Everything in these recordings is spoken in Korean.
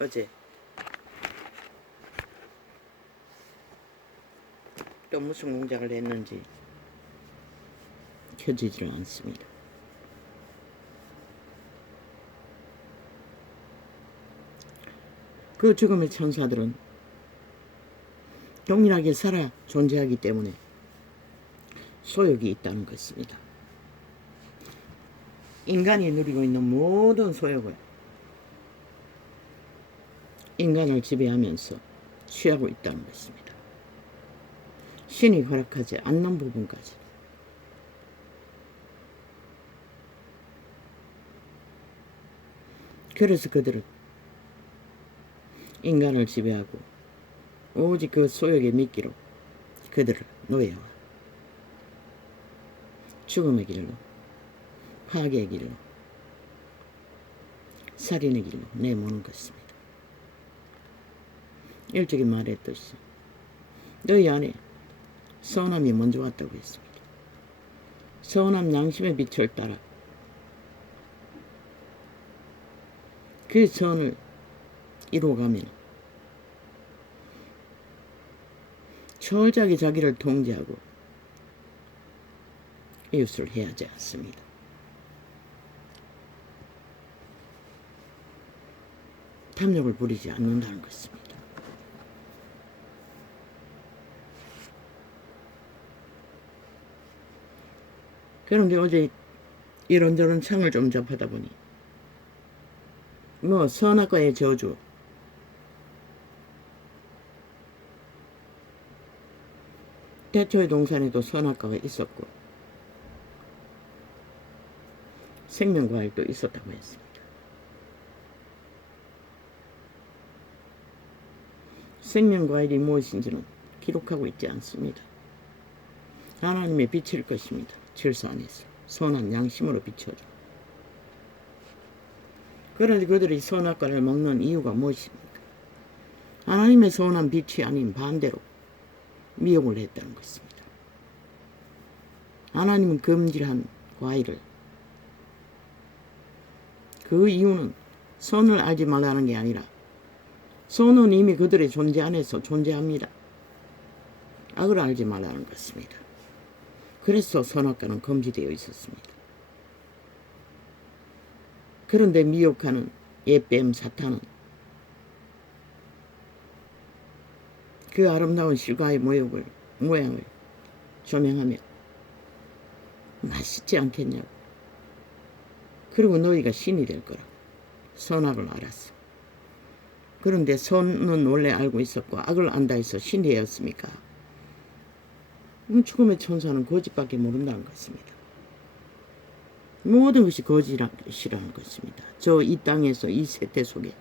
어제 또 무슨 공작을 했는지 켜지질 않습니다. 그 죽음의 천사들은 동일하게 살아 존재하기 때문에 소욕이 있다는 것입니다. 인간이 누리고 있는 모든 소욕을 인간을 지배하면서 취하고 있다는 것입니다. 신이 허락하지 않는 부분까지. 그래서 그들은 인간을 지배하고 오직 그 소욕의 미끼로 그들을 노예와 죽음의 길로, 파괴의 길로, 살인의 길로 내모는 것입니다. 일찍이 말했듯이 너희 안에 선함이 먼저 왔다고 했습니다. 선함 양심의 빛을 따라 그 선을 이루어가면 철저하게 자기를 통제하고 이웃을 해하지 않습니다. 탐욕을 부리지 않는다는 것입니다. 그런데 어제 이런저런 창을 좀 접하다 보니 선악과의 저주, 태초의 동산에도 선악과가 있었고 생명과일도 있었다고 했습니다. 생명과일이 무엇인지는 기록하고 있지 않습니다. 하나님의 빛일 것입니다. 질서 안에서 선한 양심으로 비춰줘. 그런데 그들이 선악과를 먹는 이유가 무엇입니까? 하나님의 선한 빛이 아닌 반대로 미혹을 했다는 것입니다. 하나님은 금지한 과일을, 그 이유는 선을 알지 말라는 게 아니라 선은 이미 그들의 존재 안에서 존재합니다. 악을 알지 말라는 것입니다. 그래서 선악과는 금지되어 있었습니다. 그런데 미혹하는 옛뱀 사탄은 그 아름다운 실과의 모양을 조명하며 맛있지 않겠냐고. 그리고 너희가 신이 될 거라. 선악을 알았어. 그런데 선은 원래 알고 있었고 악을 안다 해서 신이 되었습니까? 죽음의 천사는 거짓밖에 모른다는 것입니다. 모든 것이 거짓이라는 것입니다. 저 이 땅에서 이 세대 속에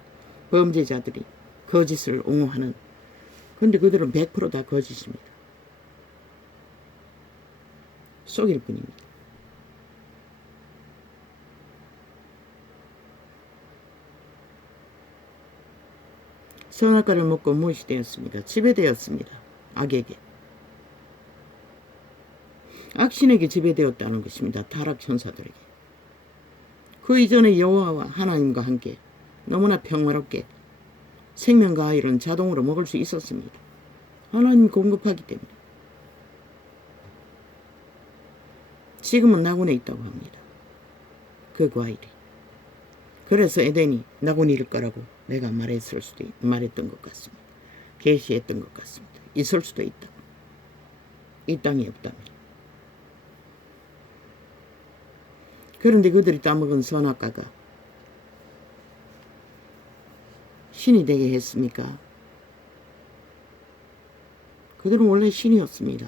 범죄자들이 거짓을 옹호하는, 근데 그들은 100% 다 거짓입니다. 속일 뿐입니다. 선악과를 먹고 무엇이 되었습니까? 지배되었습니다. 악에게. 악신에게 지배되었다는 것입니다. 타락천사들에게. 그 이전에 여호와와 하나님과 함께 너무나 평화롭게 생명과 아이를 자동으로 먹을 수 있었습니다. 하나님이 공급하기 때문에. 지금은 낙원에 있다고 합니다. 그 과일이. 그래서 에덴이 낙원일 거라고 내가 말했던 것 같습니다. 계시했던 것 같습니다. 있을 수도 있다. 이 땅이 없다면. 그런데 그들이 따먹은 선악과가 신이 되게 했습니까? 그들은 원래 신이었습니다.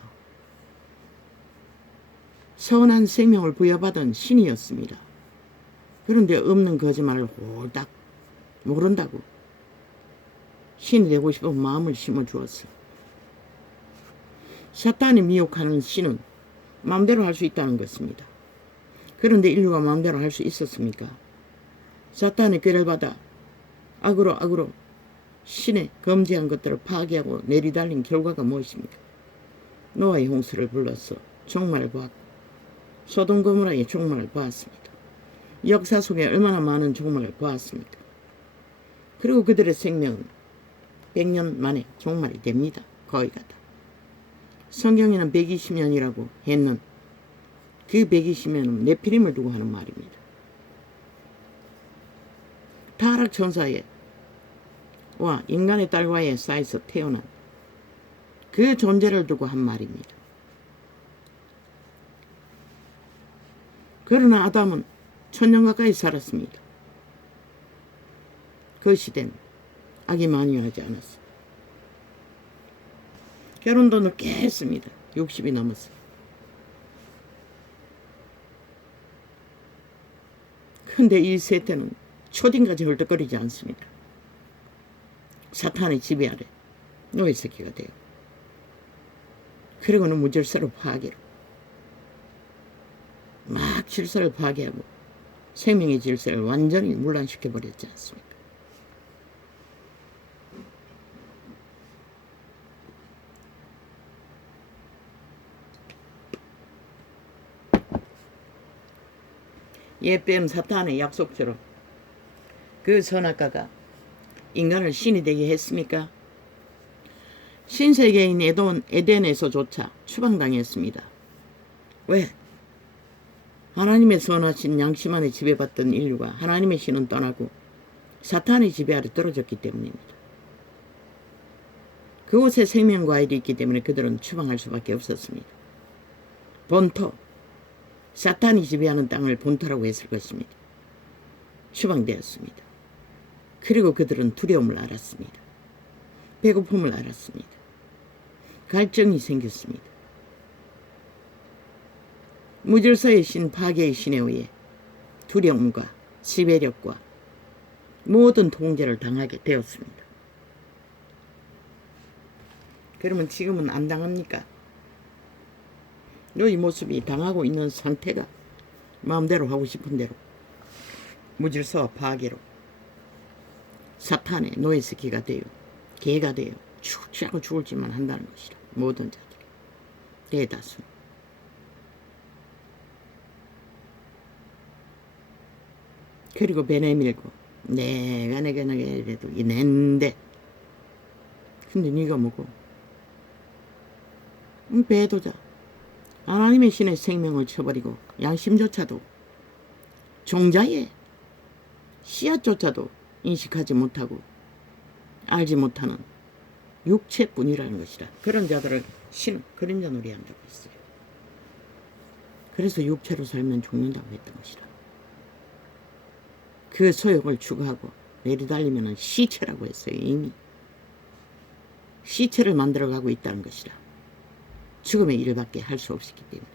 선한 생명을 부여받은 신이었습니다. 그런데 없는 거짓말을 홀딱 모른다고 신이 되고 싶은 마음을 심어주었어. 사탄이 미혹하는 신은 마음대로 할 수 있다는 것입니다. 그런데 인류가 마음대로 할 수 있었습니까? 사탄의 꾀를 받아 악으로 신의 금지한 것들을 파괴하고 내리달린 결과가 무엇입니까? 노아의 홍수를 불러서 종말을 보았고 소돔 고모라의 종말을 보았습니다. 역사 속에 얼마나 많은 종말을 보았습니까? 그리고 그들의 생명은 100년 만에 종말이 됩니다. 거의 다. 성경에는 120년이라고 했는 그 120년은 네피림을 두고 하는 말입니다. 타락 천사의 와 인간의 딸과의 사이에서 태어난 그 존재를 두고 한 말입니다. 그러나 아담은 1000년 가까이 살았습니다. 그 시대는 악이 만연하지 않았어요. 결혼도 늦게 했습니다. 60이 넘었어요. 근데 이 세태는 초딩까지 헐떡거리지 않습니다. 사탄의 지배 아래 노예 새끼가 돼요. 그리고는 무질서로 파괴로 막 질서를 파괴하고 생명의 질서를 완전히 문란시켜버렸지 않습니까? 예뱀 사탄의 약속처럼 그 선악과가 인간을 신이 되게 했습니까? 신세계인 에덴에서조차 추방당했습니다. 왜? 하나님의 선하신 양심 안에 지배받던 인류가 하나님의 신은 떠나고 사탄의 지배 아래 떨어졌기 때문입니다. 그곳에 생명과일이 있기 때문에 그들은 추방할 수밖에 없었습니다. 본토, 사탄이 지배하는 땅을 본토라고 했을 것입니다. 추방되었습니다. 그리고 그들은 두려움을 알았습니다. 배고픔을 알았습니다. 갈증이 생겼습니다. 무질서의 신, 파괴의 신에 의해 두려움과 지배력과 모든 통제를 당하게 되었습니다. 그러면 지금은 안 당합니까? 너희 모습이 당하고 있는 상태가 마음대로 하고 싶은 대로 무질서와 파괴로 사탄의 노예새끼가 되어 개가 되어 취하고 죽을지만 한다는 것이라. 모든 자들이 대다수. 그리고 배 내밀고 내가 이래도 이 낸데 근데 네가 뭐고 배도자 하나님의 신의 생명을 쳐버리고 양심조차도 종자의 씨앗조차도 인식하지 못하고 알지 못하는 육체뿐이라는 것이라. 그런 자들을 신은 그림자 놀이한다고 했어요. 그래서 육체로 살면 죽는다고 했던 것이라. 그 소욕을 추구하고 내리달리면 시체라고 했어요. 이미 시체를 만들어가고 있다는 것이라. 죽음의 일밖에 할 수 없었기 때문에.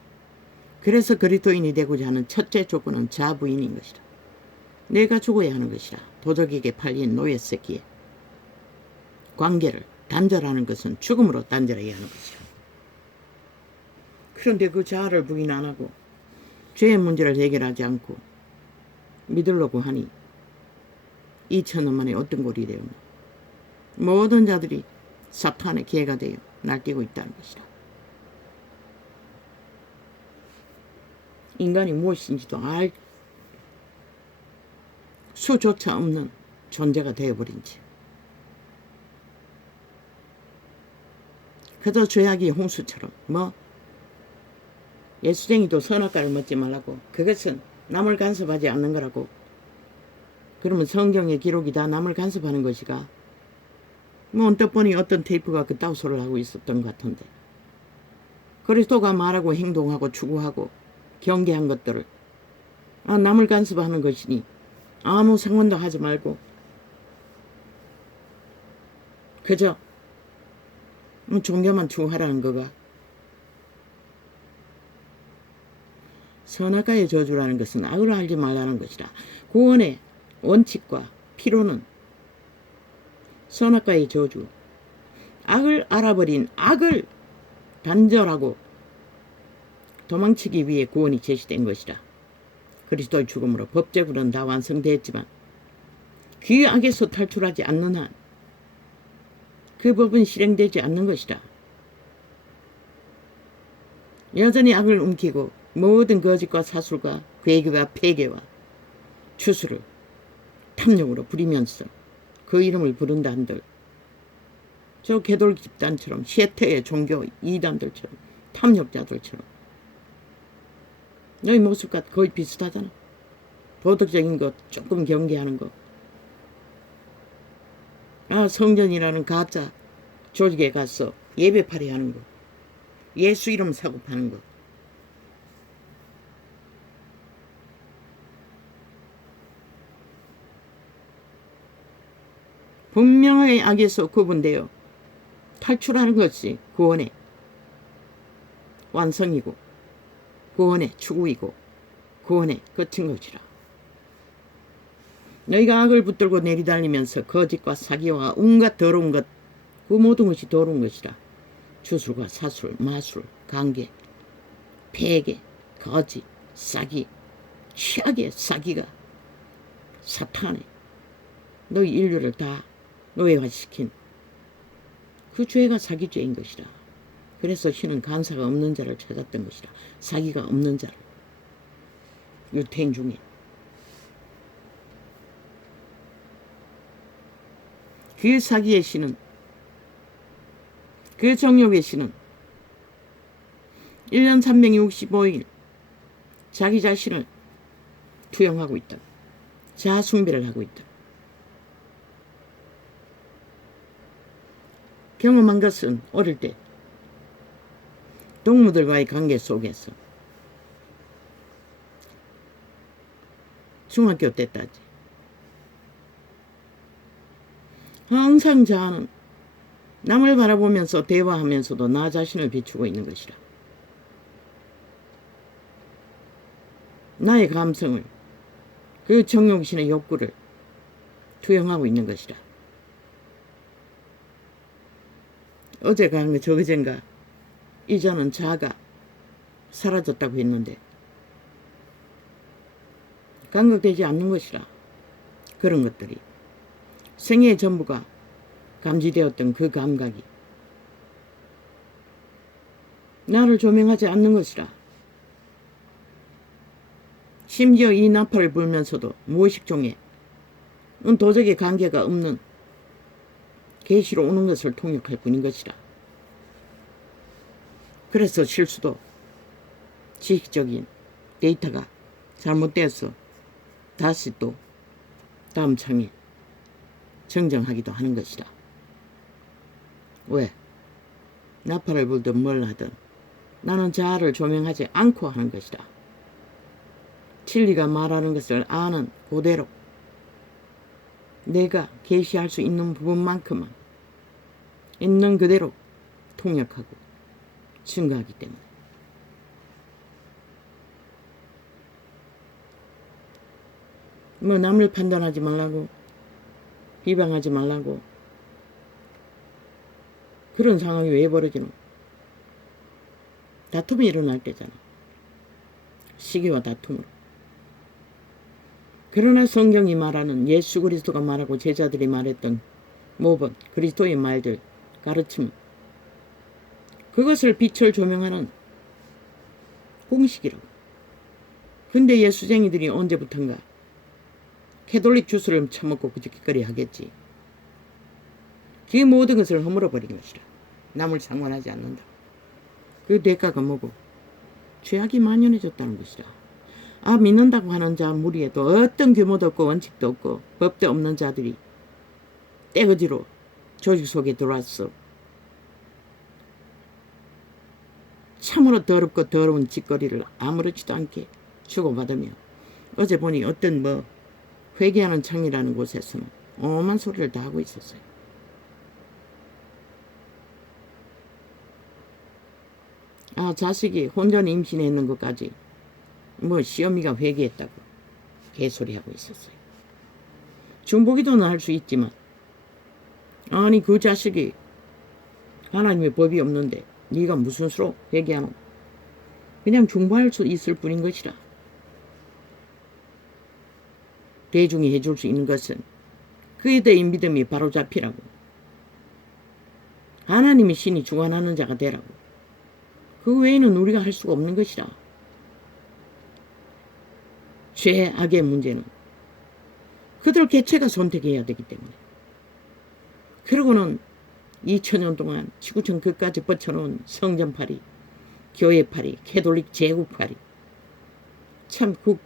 그래서 그리스도인이 되고자 하는 첫째 조건은 자부인인 것이라. 내가 죽어야 하는 것이라. 도적에게 팔린 노예 새끼의 관계를 단절하는 것은 죽음으로 단절해야 하는 것이라. 그런데 그 자아를 부인 안 하고 죄의 문제를 해결하지 않고 믿으려고 하니 2000년 만에 어떤 꼴이 되었나. 모든 자들이 사탄의 개가 되어 날뛰고 있다는 것이라. 인간이 무엇인지도 알 수조차 없는 존재가 되어버린 채 그저 죄악이 홍수처럼 예수쟁이도 선악과를 먹지 말라고 그것은 남을 간섭하지 않는 거라고. 그러면 성경의 기록이 다 남을 간섭하는 것이가 언뜻 보니 어떤 테이프가 그따위 소리를 하고 있었던 것 같은데 그리스도가 말하고 행동하고 추구하고 경계한 것들을 남을 간섭하는 것이니 아무 상관도 하지 말고 그저 종교만 추구하라는 거가. 선악과의 저주라는 것은 악을 알지 말라는 것이라. 구원의 원칙과 필요는 선악과의 저주, 악을 알아버린 악을 단절하고 도망치기 위해 구원이 제시된 것이라. 그리스도의 죽음으로 법적으로는 다 완성되었지만 그 악에서 탈출하지 않는 한 그 법은 실행되지 않는 것이라. 여전히 악을 움키고 모든 거짓과 사술과 괴계와 폐괴와 추수를 탐욕으로 부리면서 그 이름을 부른다 한들 저 개돌 집단처럼 셰터의 종교 이단들처럼 탐욕자들처럼 너희 모습과 거의 비슷하잖아. 도덕적인 것 조금 경계하는 것. 성전이라는 가짜 조직에 가서 예배팔이 하는 것. 예수 이름 사고 파는 것. 분명히 악에서 구분되어 탈출하는 것이 구원의 완성이고 구원의 추구이고 구원의 끝인 것이라. 너희가 악을 붙들고 내리달리면서 거짓과 사기와 온갖 더러운 것, 그 모든 것이 더러운 것이라. 주술과 사술, 마술, 관계, 폐계, 거짓, 사기, 최악의 사기가 사탄의 너희 인류를 다 노예화시킨 그 죄가 사기죄인 것이라. 그래서 신은 간사가 없는 자를 찾았던 것이라. 사기가 없는 자를. 유태인 중에. 그 사기의 신은, 그 정욕의 신은 1년 365일 자기 자신을 투영하고 있다. 자아숭배를 하고 있다. 경험한 것은 어릴 때 동무들과의 관계 속에서 중학교 때까지 항상 자아는 남을 바라보면서 대화하면서도 나 자신을 비추고 있는 것이라. 나의 감성을, 그 정욕신의 욕구를 투영하고 있는 것이라. 어제가 저그젠가 이전은 자아가 사라졌다고 했는데 감각되지 않는 것이라. 그런 것들이 생애의 전부가 감지되었던 그 감각이 나를 조명하지 않는 것이라. 심지어 이 나팔을 불면서도 무의식종에 도적의 관계가 없는 계시로 오는 것을 통역할 뿐인 것이라. 그래서 실수도 지식적인 데이터가 잘못되어서 다시 또 다음 창에 정정하기도 하는 것이라. 왜? 나팔을 불든 뭘 하든 나는 자아를 조명하지 않고 하는 것이라. 진리가 말하는 것을 아는 그대로 내가 계시할 수 있는 부분만큼은 있는 그대로 통역하고 증거하기 때문에. 남을 판단하지 말라고, 비방하지 말라고, 그런 상황이 왜 벌어지노? 다툼이 일어날 때잖아. 시기와 다툼으로. 그러나 성경이 말하는 예수 그리스도가 말하고 제자들이 말했던 모범 그리스도의 말들, 가르침, 그것을 빛을 조명하는 공식이라고. 근데 예수쟁이들이 언제부턴가 캐톨릭 주스를 처먹고 그저께거리 하겠지. 그 모든 것을 허물어버린 것이라. 남을 상관하지 않는다. 그 대가가 뭐고? 죄악이 만연해졌다는 것이라. 믿는다고 하는 자 무리에도 어떤 규모도 없고 원칙도 없고 법도 없는 자들이 떼거지로 조직 속에 들어왔어. 참으로 더럽고 더러운 짓거리를 아무렇지도 않게 주고받으며, 어제 보니 어떤 회개하는 창이라는 곳에서는 엄한 소리를 다 하고 있었어요. 자식이 혼전 임신했는 것까지 시어미가 회개했다고 개소리하고 있었어요. 중보기도는 할 수 있지만 아니 그 자식이 하나님의 법이 없는데 네가 무슨 수로 회개하노? 그냥 중보할 수 있을 뿐인 것이라. 대중이 해줄 수 있는 것은 그에 대한 믿음이 바로 잡히라고. 하나님이 신이 주관하는 자가 되라고. 그 외에는 우리가 할 수가 없는 것이라. 죄, 악의 문제는 그들 개체가 선택해야 되기 때문에 그러고는 2000년 동안 지구촌 끝까지 뻗쳐놓은 성전파리, 교회파리, 캐톨릭 제국파리, 참 굿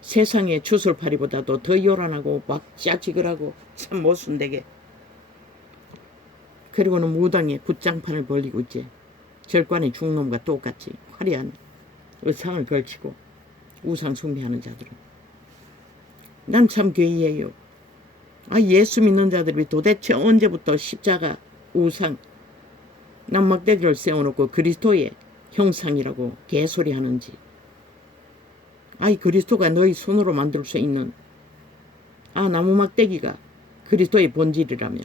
세상의 주술파리보다도 더 요란하고 막 짜지글하고 참 모순되게. 그리고는 무당의 굿장판을 벌리고 있지. 절관의 중놈과 똑같이 화려한 의상을 걸치고 우상 숭배하는 자들은. 난 참 괴이해요. 예수 믿는 자들이 도대체 언제부터 십자가, 우상, 남막대기를 세워놓고 그리스도의 형상이라고 개소리 하는지. 그리스도가 너희 손으로 만들 수 있는 나무막대기가 그리스도의 본질이라면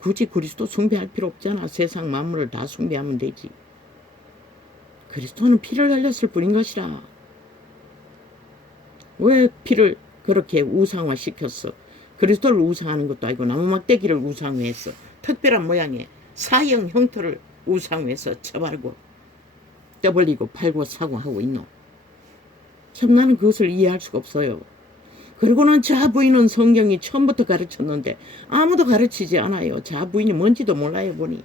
굳이 그리스도 숭배할 필요 없잖아. 세상 만물을 다 숭배하면 되지. 그리스도는 피를 흘렸을 뿐인 것이라. 왜 피를 그렇게 우상화 시켰어? 그리스도를 우상하는 것도 아니고 나무막대기를 우상화했어. 특별한 모양의 사형 형태를 우상화해서 쳐바르고 떠벌리고 팔고 사고 하고 있노. 참 나는 그것을 이해할 수가 없어요. 그리고는 자부인은 성경이 처음부터 가르쳤는데 아무도 가르치지 않아요. 자부인이 뭔지도 몰라요 보니.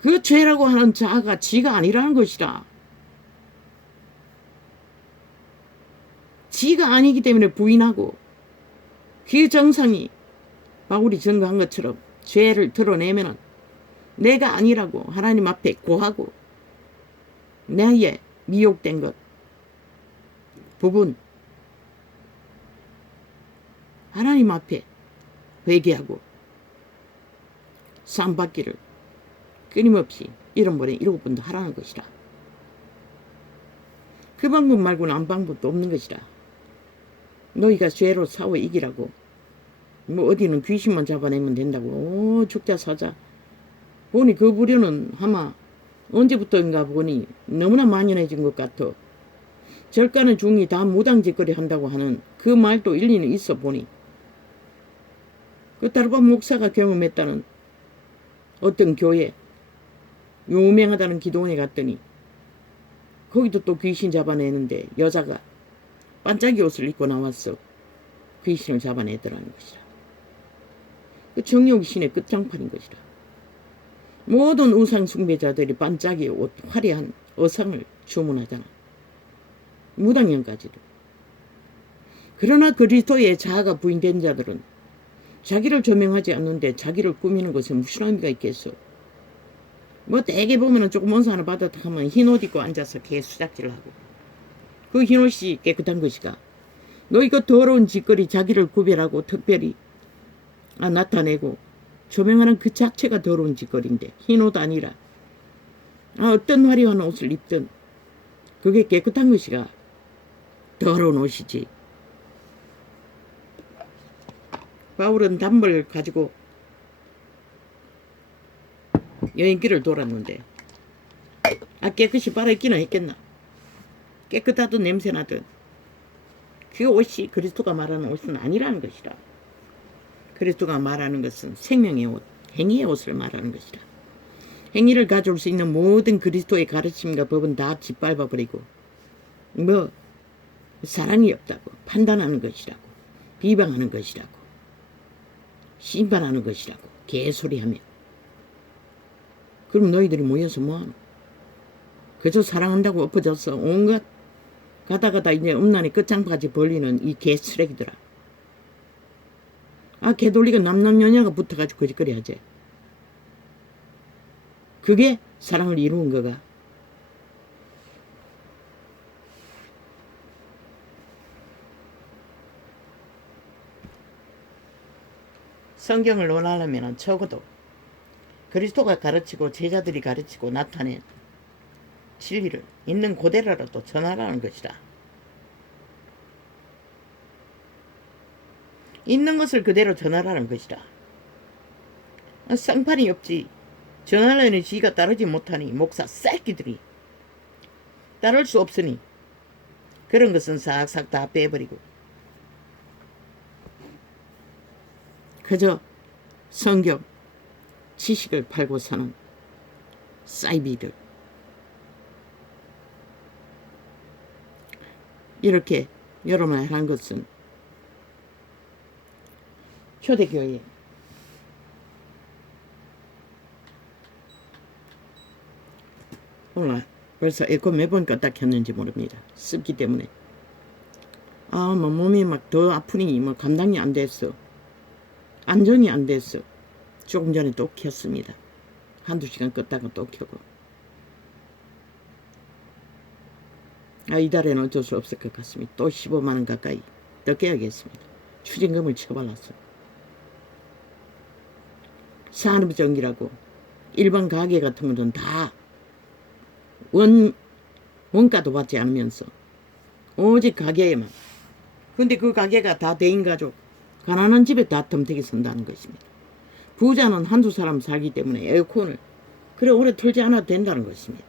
그 죄라고 하는 자가 지가 아니라는 것이라. 지가 아니기 때문에 부인하고 그 정상이 바울이 증거한 것처럼 죄를 드러내면은 내가 아니라고 하나님 앞에 고하고 나의 미혹된 것 부분 하나님 앞에 회개하고 쌈받기를 끊임없이 1번에 7번도 하라는 것이라. 그 방법 말고는 안 방법도 없는 것이라. 너희가 죄로 싸워 이기라고 어디는 귀신만 잡아내면 된다고 죽자 사자. 보니 그 부류는 아마 언제부터인가 보니 너무나 만연해진 것 같아. 절간의 중이 다 무당짓거리 한다고 하는 그 말도 일리는 있어 보니. 그 따르바 목사가 경험했다는 어떤 교회 유명하다는 기도원에 갔더니 거기도 또 귀신 잡아내는데 여자가 반짝이 옷을 입고 나왔어. 귀신을 잡아내더라는 것이라. 그 정욕신의 끝장판인 것이라. 모든 우상 숭배자들이 반짝이 옷, 화려한 의상을 주문하잖아. 무당년까지도. 그러나 그리스도의 자아가 부인된 자들은 자기를 조명하지 않는데 자기를 꾸미는 것에 무슨 의미가 있겠어. 대개 보면은 조금 원수 하나 받았다 하면 흰옷 입고 앉아서 개수작질을 하고. 그 흰옷이 깨끗한 것이가. 너 이거 더러운 짓거리 자기를 구별하고 특별히 나타내고 조명하는 그 자체가 더러운 짓거리인데 흰옷 아니라 어떤 화려한 옷을 입든 그게 깨끗한 것이가 더러운 옷이지. 바울은 단벌을 가지고 여행길을 돌았는데 깨끗이 빨아입기는 했겠나. 깨끗하든 냄새나든 그 옷이 그리스도가 말하는 옷은 아니라는 것이라. 그리스도가 말하는 것은 생명의 옷, 행위의 옷을 말하는 것이라. 행위를 가져올 수 있는 모든 그리스도의 가르침과 법은 다 짓밟아버리고 사랑이 없다고 판단하는 것이라고 비방하는 것이라고 심판하는 것이라고 개소리하며. 그럼 너희들이 모여서 뭐하노? 그저 사랑한다고 엎어져서 온갖 가다가다 이제 음란의 끝장까지 벌리는 이 개쓰레기들아. 개돌리가 남남녀녀가 붙어가지고 거짓거리 하지. 그게 사랑을 이루는 거가. 성경을 논하려면 적어도 그리스도가 가르치고 제자들이 가르치고 나타낸 진리를 있는 그대로라도 전하라는 것이다. 있는 것을 그대로 전하라는 것이다. 쌍판이 없지. 전하려는 지가 따르지 못하니 목사 새끼들이 따를 수 없으니 그런 것은 싹싹 다 빼버리고 그저 성경 지식을 팔고 사는 사이비들. 이렇게 여러분이 한 것은 초대교회. 오늘 벌써 에어컨 몇 번 껐다 켰는지 모릅니다. 습기 때문에. 뭐 몸이 막 더 아프니 뭐 감당이 안 됐어. 안정이 안 됐어. 조금 전에 또 켰습니다. 한두 시간 껐다가 또 켜고. 이달에는 어쩔 수 없을 것 같습니다. 또 15만원 가까이 더 깨야겠습니다. 추징금을 쳐발랐어. 산업전기라고 일반 가게 같은 것은 다 원가도 받지 않으면서 오직 가게에만. 근데 그 가게가 다 대인가족, 가난한 집에 다 덤태기 선다는 것입니다. 부자는 한두 사람 살기 때문에 에어컨을 그래 오래 틀지 않아도 된다는 것입니다.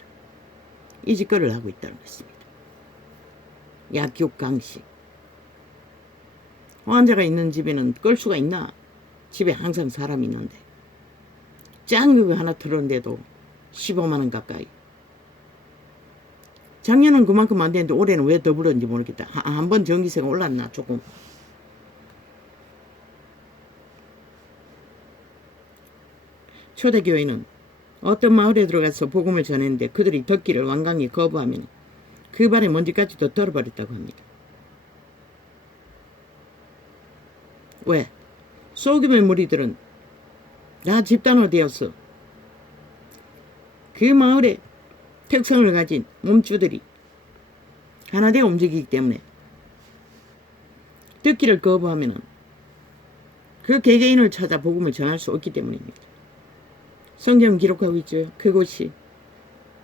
이 짓거리를 하고 있다는 것입니다. 약육강식. 환자가 있는 집에는 끌 수가 있나? 집에 항상 사람이 있는데 짠 거 하나 틀었는데도 15만원 가까이. 작년은 그만큼 안 되는데 올해는 왜 더 불었는지 모르겠다. 한 번 전기세가 올랐나 조금. 초대교회는 어떤 마을에 들어가서 복음을 전했는데 그들이 듣기를 완강히 거부하면 그 발에 먼지까지도 떨어버렸다고 합니다. 왜? 소규모의 무리들은 다 집단화되어서 그 마을의 특성을 가진 몸주들이 하나 되어 움직이기 때문에 듣기를 거부하면 그 개개인을 찾아 복음을 전할 수 없기 때문입니다. 성경은 기록하고 있죠. 그곳이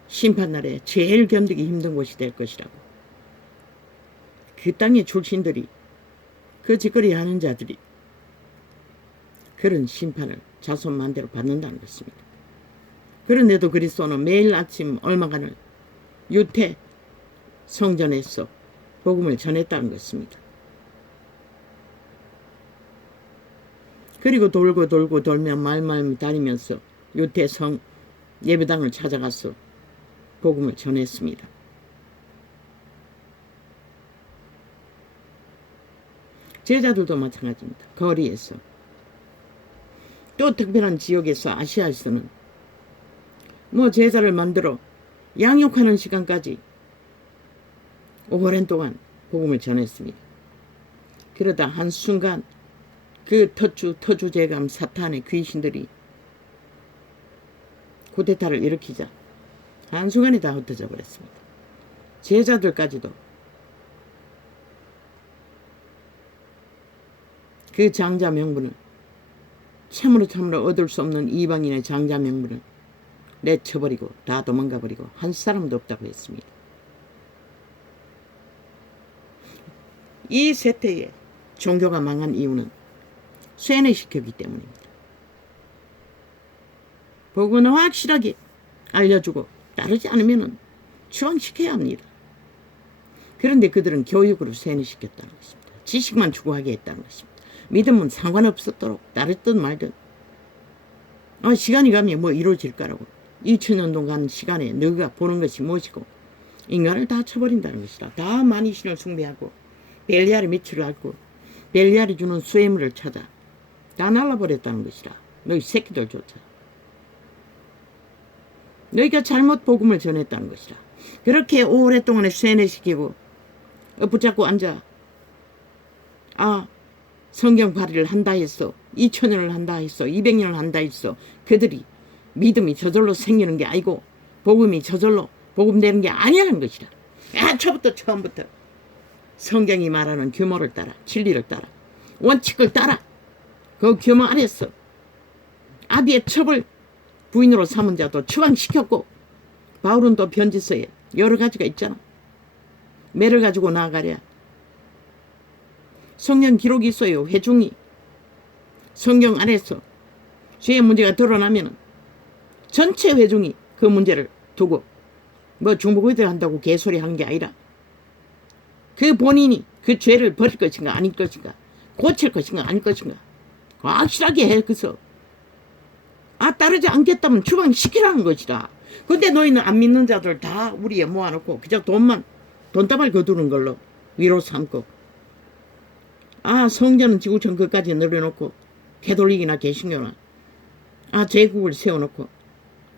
심판날에 제일 견디기 힘든 곳이 될 것이라고. 그 땅의 출신들이, 그 짓거리 하는 자들이 그런 심판을 자손만대로 받는다는 것입니다. 그런데도 그리스도는 매일 아침 얼마간을 유태 성전에서 복음을 전했다는 것입니다. 그리고 돌고 돌면 말말 다니면서 유태성 예배당을 찾아가서 복음을 전했습니다. 제자들도 마찬가지입니다. 거리에서 또 특별한 지역에서 아시아에서는 제자를 만들어 양육하는 시간까지 오랜 동안 복음을 전했습니다. 그러다 한순간 그 터주제감 사탄의 귀신들이 쿠데타를 일으키자 한순간에 다 흩어져 버렸습니다. 제자들까지도 그 장자 명분을 참으로 얻을 수 없는 이방인의 장자 명분을 내쳐버리고 다 도망가버리고 한 사람도 없다고 했습니다. 이 세태에 종교가 망한 이유는 쇠뇌시켰기 때문입니다. 복음은 확실하게 알려주고 따르지 않으면 추앙시켜야 합니다. 그런데 그들은 교육으로 쇠뇌시켰다는 것입니다. 지식만 추구하게 했다는 것입니다. 믿음은 상관없었도록 따르든 말든 시간이 가면 이루어질 거라고. 2000년 동안 시간에 너가 보는 것이 무엇이고 인간을 다 쳐버린다는 것이다. 다 만이신을 숭배하고 벨리알의 미치를 앓고 벨리알이 주는 수혜물을 찾아 다 날라버렸다는 것이다. 너희 새끼들조차. 너희가 잘못 복음을 전했다는 것이다. 그렇게 오랫동안 쇠뇌시키고 붙잡고 앉아 성경 발의를 한다 했어. 2000년을 한다 했어. 200년을 한다 했어. 그들이 믿음이 저절로 생기는 게 아니고 복음이 저절로 복음되는 게 아니라는 것이다. 처음부터 성경이 말하는 규모를 따라 진리를 따라 원칙을 따라 그 규모 아래서 아비의 첩을 부인으로 삼은 자도 추방시켰고 바울은 또 편지서에 여러 가지가 있잖아. 매를 가지고 나아가랴. 성경 기록이 있어요. 회중이 성경 안에서 죄의 문제가 드러나면 전체 회중이 그 문제를 두고 중보기도 한다고 개소리 하는 게 아니라 그 본인이 그 죄를 버릴 것인가 아닐 것인가 고칠 것인가 아닐 것인가 확실하게 해. 그래서 따르지 않겠다면 추방시키라는 것이다. 근데 너희는 안 믿는 자들 다 우리에 모아놓고 그저 돈다발 거두는 걸로 위로 삼고 성전은 지구촌 끝까지 늘어놓고 캐톨릭이나 개신교나 제국을 세워놓고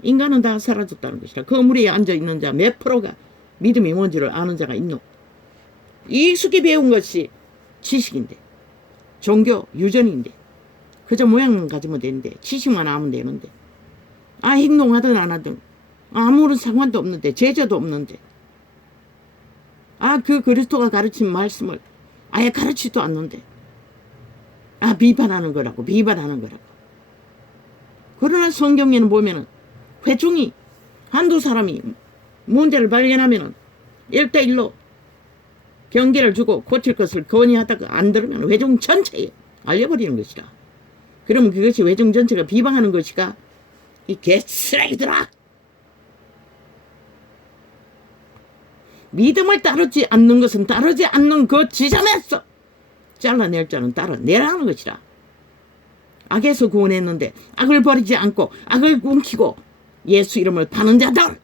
인간은 다 사라졌다는 것이라. 그 물에 앉아있는 자 몇 프로가 믿음이 뭔지를 아는 자가 있노. 익숙히 배운 것이 지식인데, 종교 유전인데, 그저 모양만 가지면 되는데, 지식만 하면 되는데, 행동하든 안 하든 아무런 상관도 없는데, 제재도 없는데, 그 그리스도가 가르친 말씀을 아예 가르치지도 않는데, 비판하는 거라고. 그러나 성경에는 보면은 회중이 한두 사람이 문제를 발견하면은 1대1로 경계를 주고 고칠 것을 건의하다가 안 들으면 회중 전체에 알려버리는 것이다. 그러면 그것이 회중 전체가 비방하는 것이가 이 개쓰레기들아! 믿음을 따르지 않는 것은 따르지 않는 그 지점에서 잘라낼 자는 따라내라는 것이다. 악에서 구원했는데 악을 버리지 않고 악을 움키고 예수 이름을 파는 자들,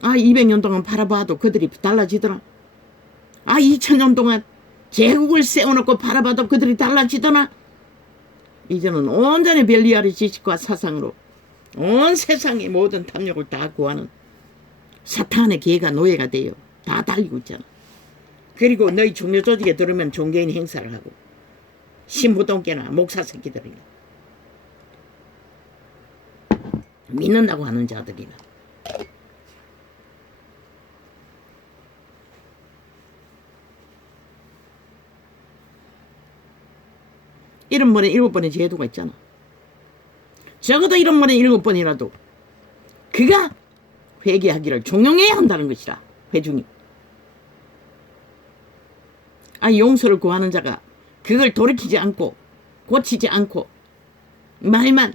200년 동안 바라봐도 그들이 달라지더라. 2000년 동안 제국을 세워놓고 바라봐도 그들이 달라지더나. 이제는 온전히 벨리알의 지식과 사상으로 온 세상의 모든 탐욕을 다 구하는 사탄의 계가 노예가 되어 다 달리고 있잖아. 그리고 너희 종교 조직에 들으면 종교인 행사를 하고 신부동께나 목사 새끼들이나 믿는다고 하는 자들이나 이런 번에 7번의 제도가 있잖아. 적어도 이런 번에 7번이라도 그가 회개하기를 종용해야 한다는 것이라. 회중이 용서를 구하는 자가 그걸 돌이키지 않고 고치지 않고 말만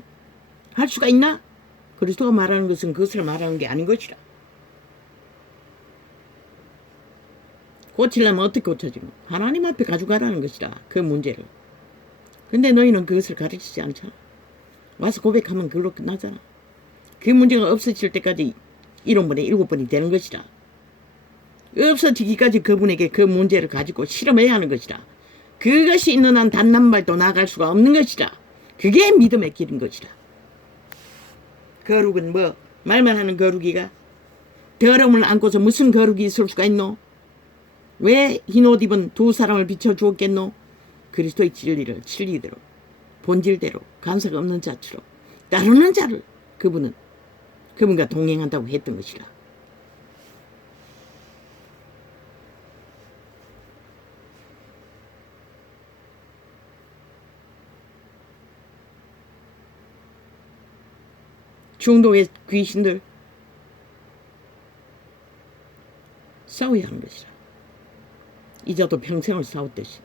할 수가 있나? 그리스도가 말하는 것은 그것을 말하는 게 아닌 것이라. 고치려면 어떻게 고쳐지노? 하나님 앞에 가져가라는 것이라. 그 문제를. 근데 너희는 그것을 가르치지 않잖아. 와서 고백하면 그걸로 끝나잖아. 그 문제가 없어질 때까지 1번에 7번이 되는 것이라. 없어지기까지 그분에게 그 문제를 가지고 실험해야 하는 것이라. 그것이 있는 한 단 한 발도 나아갈 수가 없는 것이라. 그게 믿음의 길인 것이라. 거룩은 뭐? 말만 하는 거룩이가? 더러움을 안고서 무슨 거룩이 있을 수가 있노? 왜 흰옷 입은 두 사람을 비춰주었겠노? 그리스도의 진리를 진리대로 본질대로 간섭 없는 자처럼 따르는 자를 그분과 동행한다고 했던 것이라. 중독의 귀신들 싸워야 하는 것이라. 이자도 평생을 싸웠듯이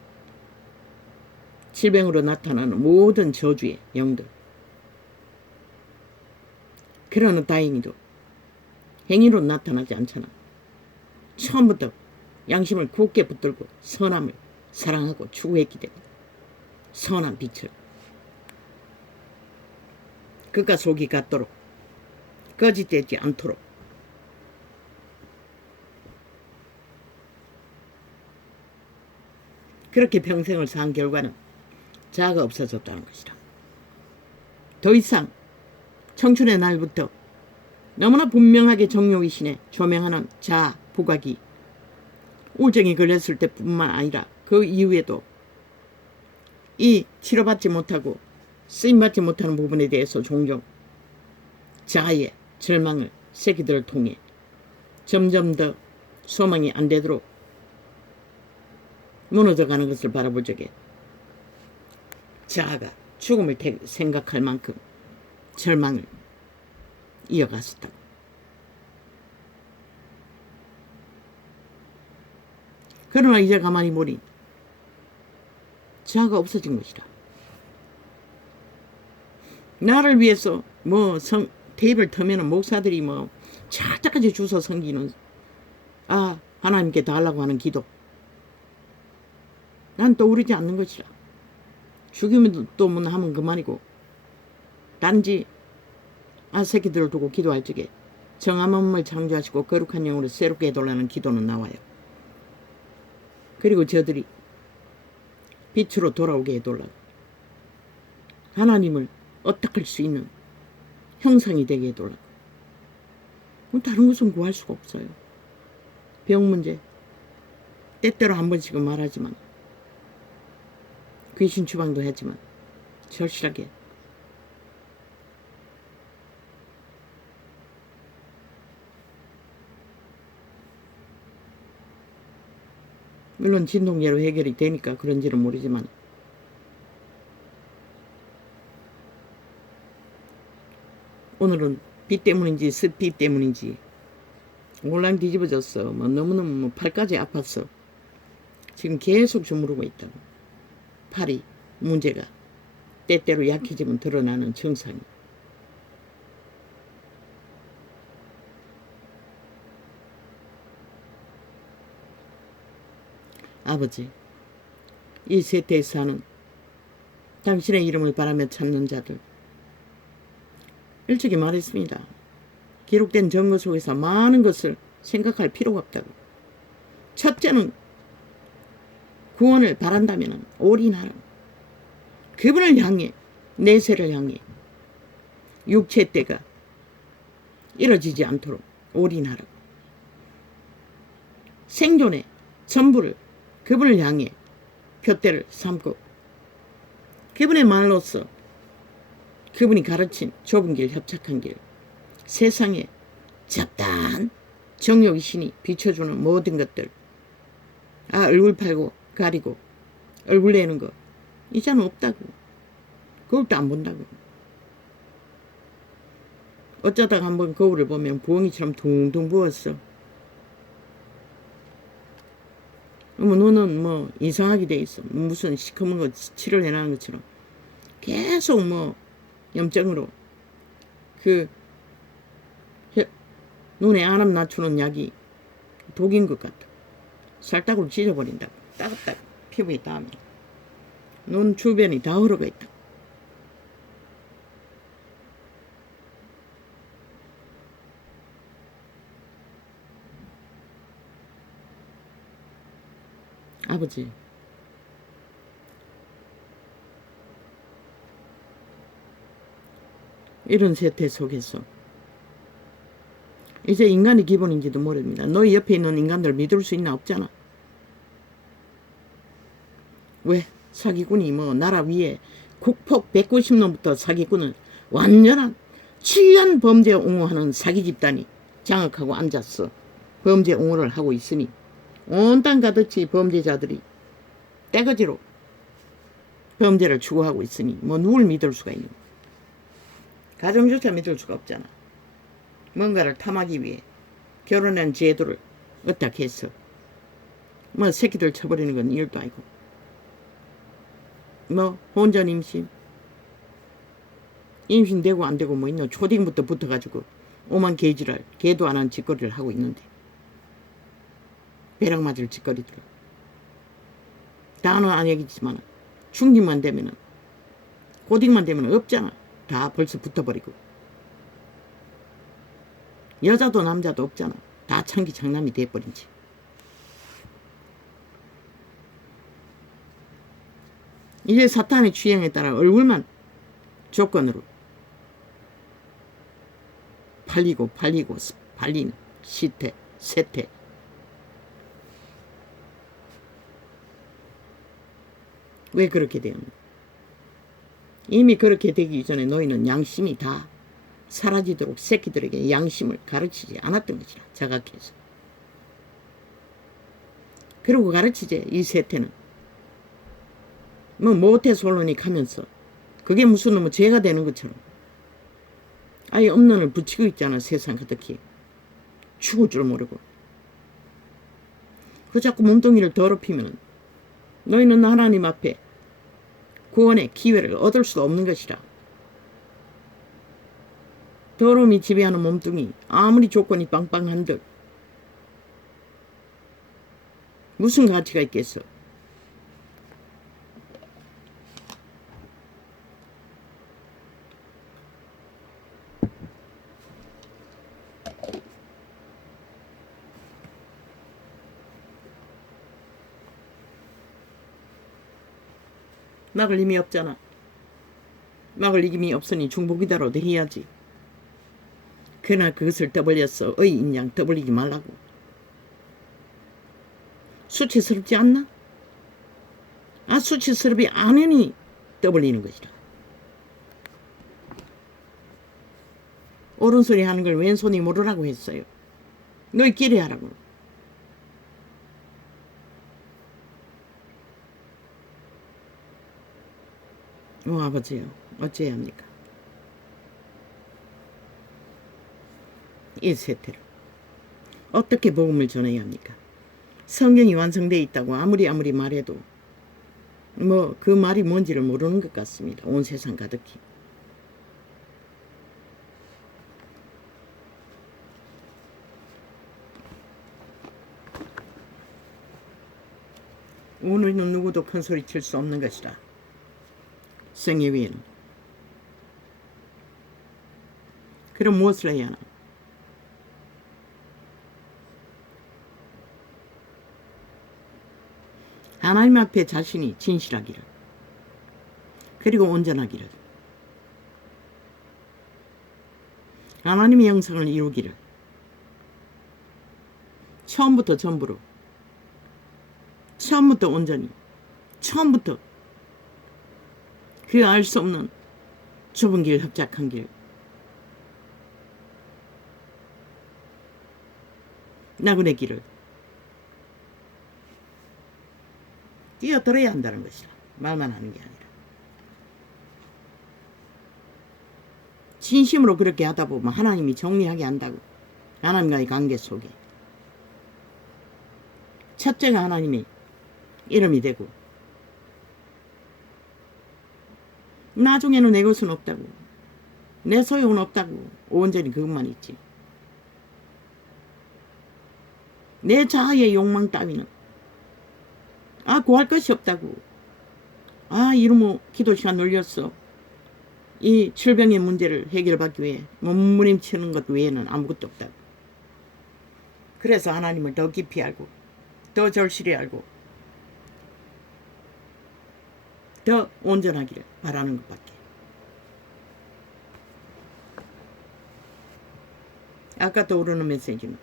질병으로 나타나는 모든 저주의 영들. 그러나 다행히도 행위로 나타나지 않잖아. 처음부터 양심을 굳게 붙들고 선함을 사랑하고 추구했기 때문에 선한 빛을 그가 속이 같도록 거짓되지 않도록 그렇게 평생을 산 결과는 자아가 없어졌다는 것이다. 더 이상 청춘의 날부터 너무나 분명하게 정욕이신에 조명하는 자아, 부각이 우울증이 걸렸을 때뿐만 아니라 그 이후에도 이 치료받지 못하고 쓰임받지 못하는 부분에 대해서 종종 자아의 절망을 새끼들을 통해 점점 더 소망이 안 되도록 무너져가는 것을 바라볼 적에 자아가 죽음을 생각할 만큼 절망을 이어갔었다. 그러나 이제 가만히 보니 자아가 없어진 것이다. 나를 위해서 테이블 터면은 목사들이 찰떡같이 주워 섬기는 하나님께 달라고 하는 기도. 난 떠오르지 않는 것이라. 죽이면 또 하면 그만이고 단지 새끼들을 두고 기도할 적에 정한 몸을 창조하시고 거룩한 영으로 새롭게 해달라는 기도는 나와요. 그리고 저들이 빛으로 돌아오게 해달라고 하나님을 어떡할 수 있는 형상이 되게 해달라고. 다른 것은 구할 수가 없어요. 병 문제 때때로 한 번씩은 말하지만, 귀신 추방도 했지만 절실하게 물론 진통제로 해결이 되니까 그런지는 모르지만, 오늘은 비 때문인지 습비 때문인지 올랑 뒤집어졌어. 뭐 너무너무 뭐 팔까지 아팠어. 지금 계속 주무르고 있다고. 팔이 문제가 때때로 약해지면 드러나는 증상이. 아버지, 이 세태에 사는 당신의 이름을 바라며 찾는 자들, 일찍이 말했습니다. 기록된 증거 속에서 많은 것을 생각할 필요가 없다고. 첫째는 구원을 바란다면 올인하라. 그분을 향해, 내세를 향해 육체 때가 이뤄지지 않도록 올인하라. 생존의 전부를 그분을 향해 표대를 삼고, 그분의 말로써 그분이 가르친 좁은 길, 협착한 길, 세상에 잡다한 정욕의 신이 비춰주는 모든 것들, 얼굴 팔고 가리고 얼굴 내는 거 이제는 없다고. 거울도 안 본다고. 어쩌다가 한번 거울을 보면 부엉이처럼 둥둥 부었어. 너는 뭐 이상하게 돼 있어. 무슨 시커먼 거 칠을 해놓은 것처럼 계속 뭐 염증으로 그 눈에 안압 낮추는 약이 독인 것 같아. 살짝으로 찢어버린다고. 따갑다고. 피부에 닿으면 눈 주변이 다 흐르고 있다. 아버지, 이런 세태 속에서 이제 인간의 기본인지도 모릅니다. 너희 옆에 있는 인간들 믿을 수 있나? 없잖아. 왜? 사기꾼이 뭐 나라 위에 국폭 190년부터 사기꾼을 완전한 치안 범죄 옹호하는 사기 집단이 장악하고 앉았어. 범죄 옹호를 하고 있으니 온 땅 가득히 범죄자들이 떼거지로 범죄를 추구하고 있으니 뭐 누굴 믿을 수가 있는 거야. 가정조차 믿을 수가 없잖아. 뭔가를 탐하기 위해 결혼한 제도를 어떻게 했어. 뭐 새끼들 쳐버리는 건 일도 아니고, 뭐 혼전 임신 되고 안 되고 뭐 있노. 초딩부터 붙어가지고 오만 개지랄, 개도 안 한 짓거리를 하고 있는데 배락 맞을 짓거리들. 다는 안 얘기지만 중딩만 되면은, 고딩만 되면은 없잖아. 다 벌써 붙어버리고. 여자도 남자도 없잖아. 다 창기 장남이 돼버린지. 이제 사탄의 취향에 따라 얼굴만 조건으로 팔리고 팔리는 시태, 세태. 왜 그렇게 되었나? 이미 그렇게 되기 이전에 너희는 양심이 다 사라지도록 새끼들에게 양심을 가르치지 않았던 것이라. 자각해서. 그리고 가르치지. 이 세태는 뭐 모태솔로닉 하면서 그게 무슨 뭐 죄가 되는 것처럼 아예 엄론을 붙이고 있잖아. 세상 가득히. 죽을 줄 모르고. 그 자꾸 몸뚱이를 더럽히면 너희는 하나님 앞에 구원의 기회를 얻을 수 없는 것이라. 더러움이 지배하는 몸뚱이, 아무리 조건이 빵빵한들 무슨 가치가 있겠어. 막을 힘이 없잖아. 막을 이김이 없으니 중복이다로도 해야지. 그러나 그것을 떠벌렸어. 인양 떠벌리지 말라고. 수치스럽지 않나? 수치스럽이 않으니 떠벌리는 것이라. 오른손이 하는 걸 왼손이 모르라고 했어요. 너희끼리 하라고. 아버지요, 어찌해야 합니까? 이 세태를 어떻게 복음을 전해야 합니까? 성경이 완성되어 있다고 아무리 말해도 그 말이 뭔지를 모르는 것 같습니다. 온 세상 가득히. 오늘은 누구도 큰 소리 칠 수 없는 것이라. 성의 위에는. 그럼 무엇을 해야 하나? 하나님 앞에 자신이 진실하기를, 그리고 온전하기를, 하나님의 형상을 이루기를, 처음부터 전부로, 처음부터 온전히, 처음부터 그 알 수 없는 좁은 길, 협착한 길, 나그네 길을 뛰어들어야 한다는 것이라. 말만 하는 게 아니라. 진심으로 그렇게 하다 보면 하나님이 정리하게 한다고. 하나님과의 관계 속에. 첫째가 하나님의 이름이 되고, 나중에는 내 것은 없다고, 내 소용은 없다고, 온전히 그것만 있지. 내 자아의 욕망 따위는 구할 것이 없다고. 이러면 기도 시간 늘렸어. 이 질병의 문제를 해결받기 위해 몸부림치는 것 외에는 아무것도 없다고. 그래서 하나님을 더 깊이 알고, 더 절실히 알고, 더 온전하기를 바라는 것밖에. 아까 떠오르는 메시지는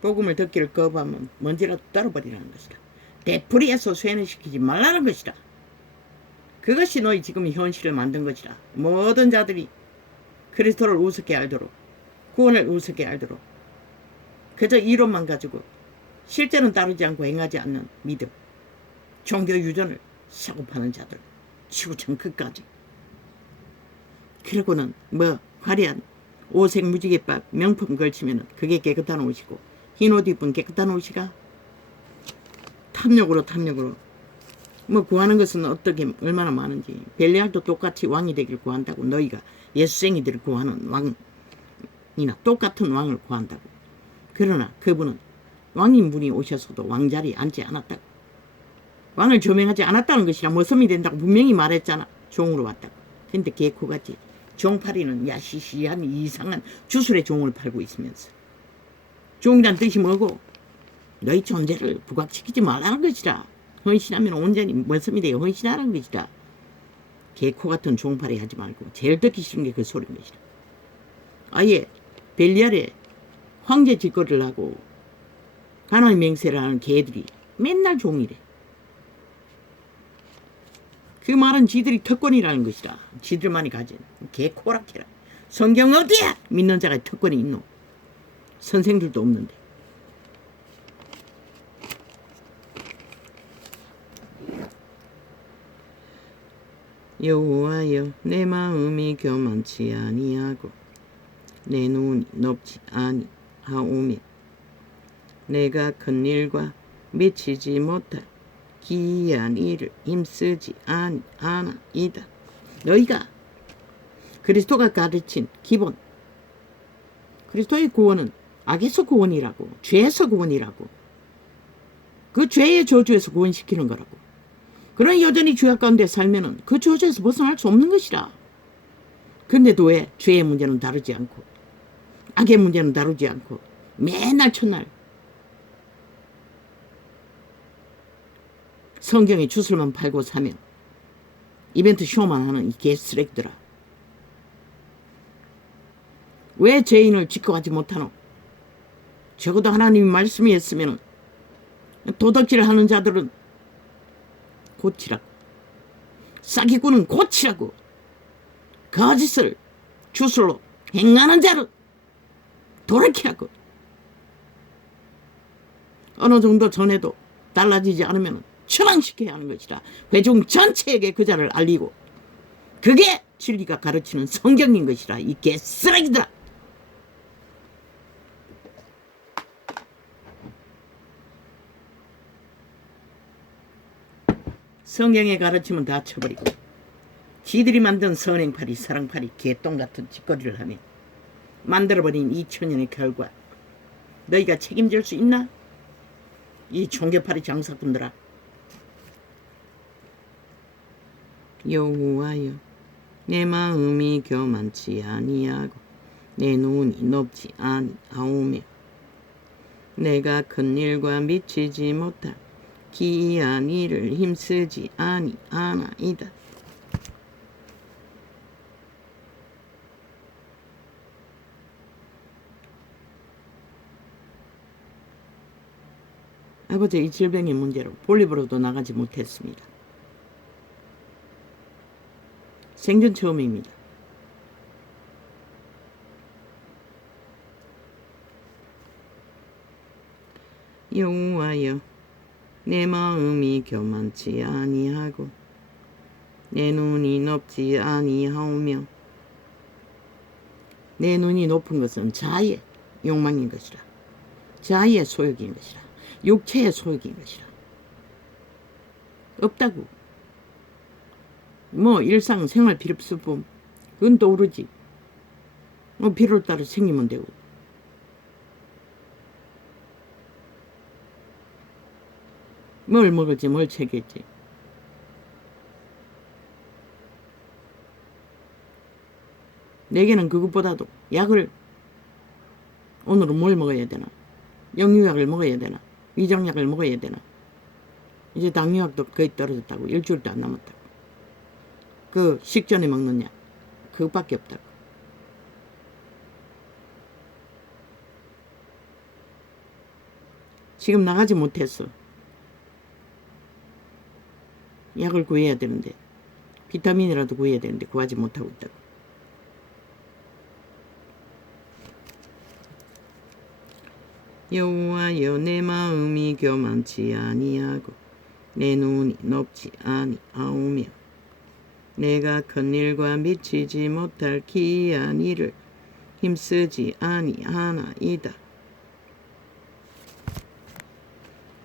복음을 듣기를 거부하면 먼지라도 떨어버리라는 것이다. 되풀이해서 쇠뇌시키지 말라는 것이다. 그것이 너희 지금 현실을 만든 것이다. 모든 자들이 그리스도를 우습게 알도록, 구원을 우습게 알도록, 그저 이론만 가지고 실제는 따르지 않고 행하지 않는 믿음, 종교 유전을 사고 파는 자들, 지구촌 끝까지. 그러고는 화려한 오색 무지개밥 명품 걸치면은 그게 깨끗한 옷이고, 흰 옷 입은 깨끗한 옷이가? 탐욕으로 구하는 것은 어떻게 얼마나 많은지. 벨리알도 똑같이 왕이 되길 구한다고. 너희가 예수생이들을 구하는 왕이나 똑같은 왕을 구한다고. 그러나 그분은 왕인 분이 오셔서도 왕자리에 앉지 않았다고. 왕을 조명하지 않았다는 것이라 모섬이 된다고 분명히 말했잖아. 종으로 왔다고. 근데 개코같이 종팔이는 야시시한 이상한 주술의 종을 팔고 있으면서, 종이란 뜻이 뭐고? 너희 존재를 부각시키지 말라는 것이라. 헌신하면 온전히 모섬이 되어 헌신하라는 것이다. 개코 같은 종팔이 하지 말고 제일 듣기 싫은 게 그 소리인 것이다. 아예 벨리알에 황제 짓거리를 하고 하나님 맹세를 하는 개들이 맨날 종이래. 그 말은 지들이 특권이라는 것이다. 지들만이 가진 개코락해라. 성경 어디야? 믿는 자가 특권이 있노? 선생들도 없는데. 여호와여, 내 마음이 교만치 아니하고 내 눈이 높지 아니하오며 내가 큰 일과 미치지 못할 기이한 일을 힘쓰지 아니하나이다. 너희가 그리스도가 가르친 기본, 그리스도의 구원은 악에서 구원이라고, 죄에서 구원이라고, 그 죄의 저주에서 구원시키는 거라고. 그러나 여전히 죄악 가운데 살면은 그 저주에서 벗어날 수 없는 것이라. 근데도 왜 죄의 문제는 다루지 않고, 악의 문제는 다루지 않고, 맨날 첫날 성경의 주술만 팔고 사면 이벤트 쇼만 하는 이 개쓰레기들아. 왜 죄인을 지켜가지 못하노? 적어도 하나님이 말씀이 했으면 도덕질 하는 자들은 고치라고. 사기꾼은 고치라고. 거짓을 주술로 행하는 자를 돌이키라고. 어느 정도 전에도 달라지지 않으면 처방시켜야 하는 것이라. 회중 전체에게 그 자를 알리고 그게 진리가 가르치는 성경인 것이라. 이 개쓰레기들아. 성경의 가르침은 다 쳐버리고 지들이 만든 선행팔이 사랑팔이 개똥같은 짓거리를 하며 만들어버린 2000년의 결과 너희가 책임질 수 있나? 이 종교팔이 장사꾼들아. 여호와여, 내 마음이 교만치 아니하고 내 눈이 높지 아니하오며 내가 큰 일과 미치지 못할 기이한 일을 힘쓰지 아니하나이다. 아버지, 이 질병의 문제로 볼일보러도 나가지 못했습니다. 생전 처음입니다. 여호와여, 내 마음이 교만치 아니하고 내 눈이 높지 아니하오며 내 눈이 높은 것은 자의 욕망인 것이라. 자의 소욕인 것이라. 육체의 소욕인 것이라. 없다고. 뭐 일상생활 필요수품 그건 또 오르지. 뭐 필요에 따라 생기면 되고. 뭘 먹을지 뭘 챙길지. 내게는 그것보다도 약을 오늘은 뭘 먹어야 되나? 영유약을 먹어야 되나? 위장약을 먹어야 되나? 이제 당뇨약도 거의 떨어졌다고. 일주일도 안 남았다고. 그 식전에 먹는 약 그것밖에 없다고. 지금 나가지 못했어. 약을 구해야 되는데 비타민이라도 구해야 되는데 구하지 못하고 있다고. 여호와여, 내 마음이 교만치 아니하고 내 눈이 높지 아니하오며 내가 큰 일과 미치지 못할 기이한 일을 힘쓰지 아니하나이다.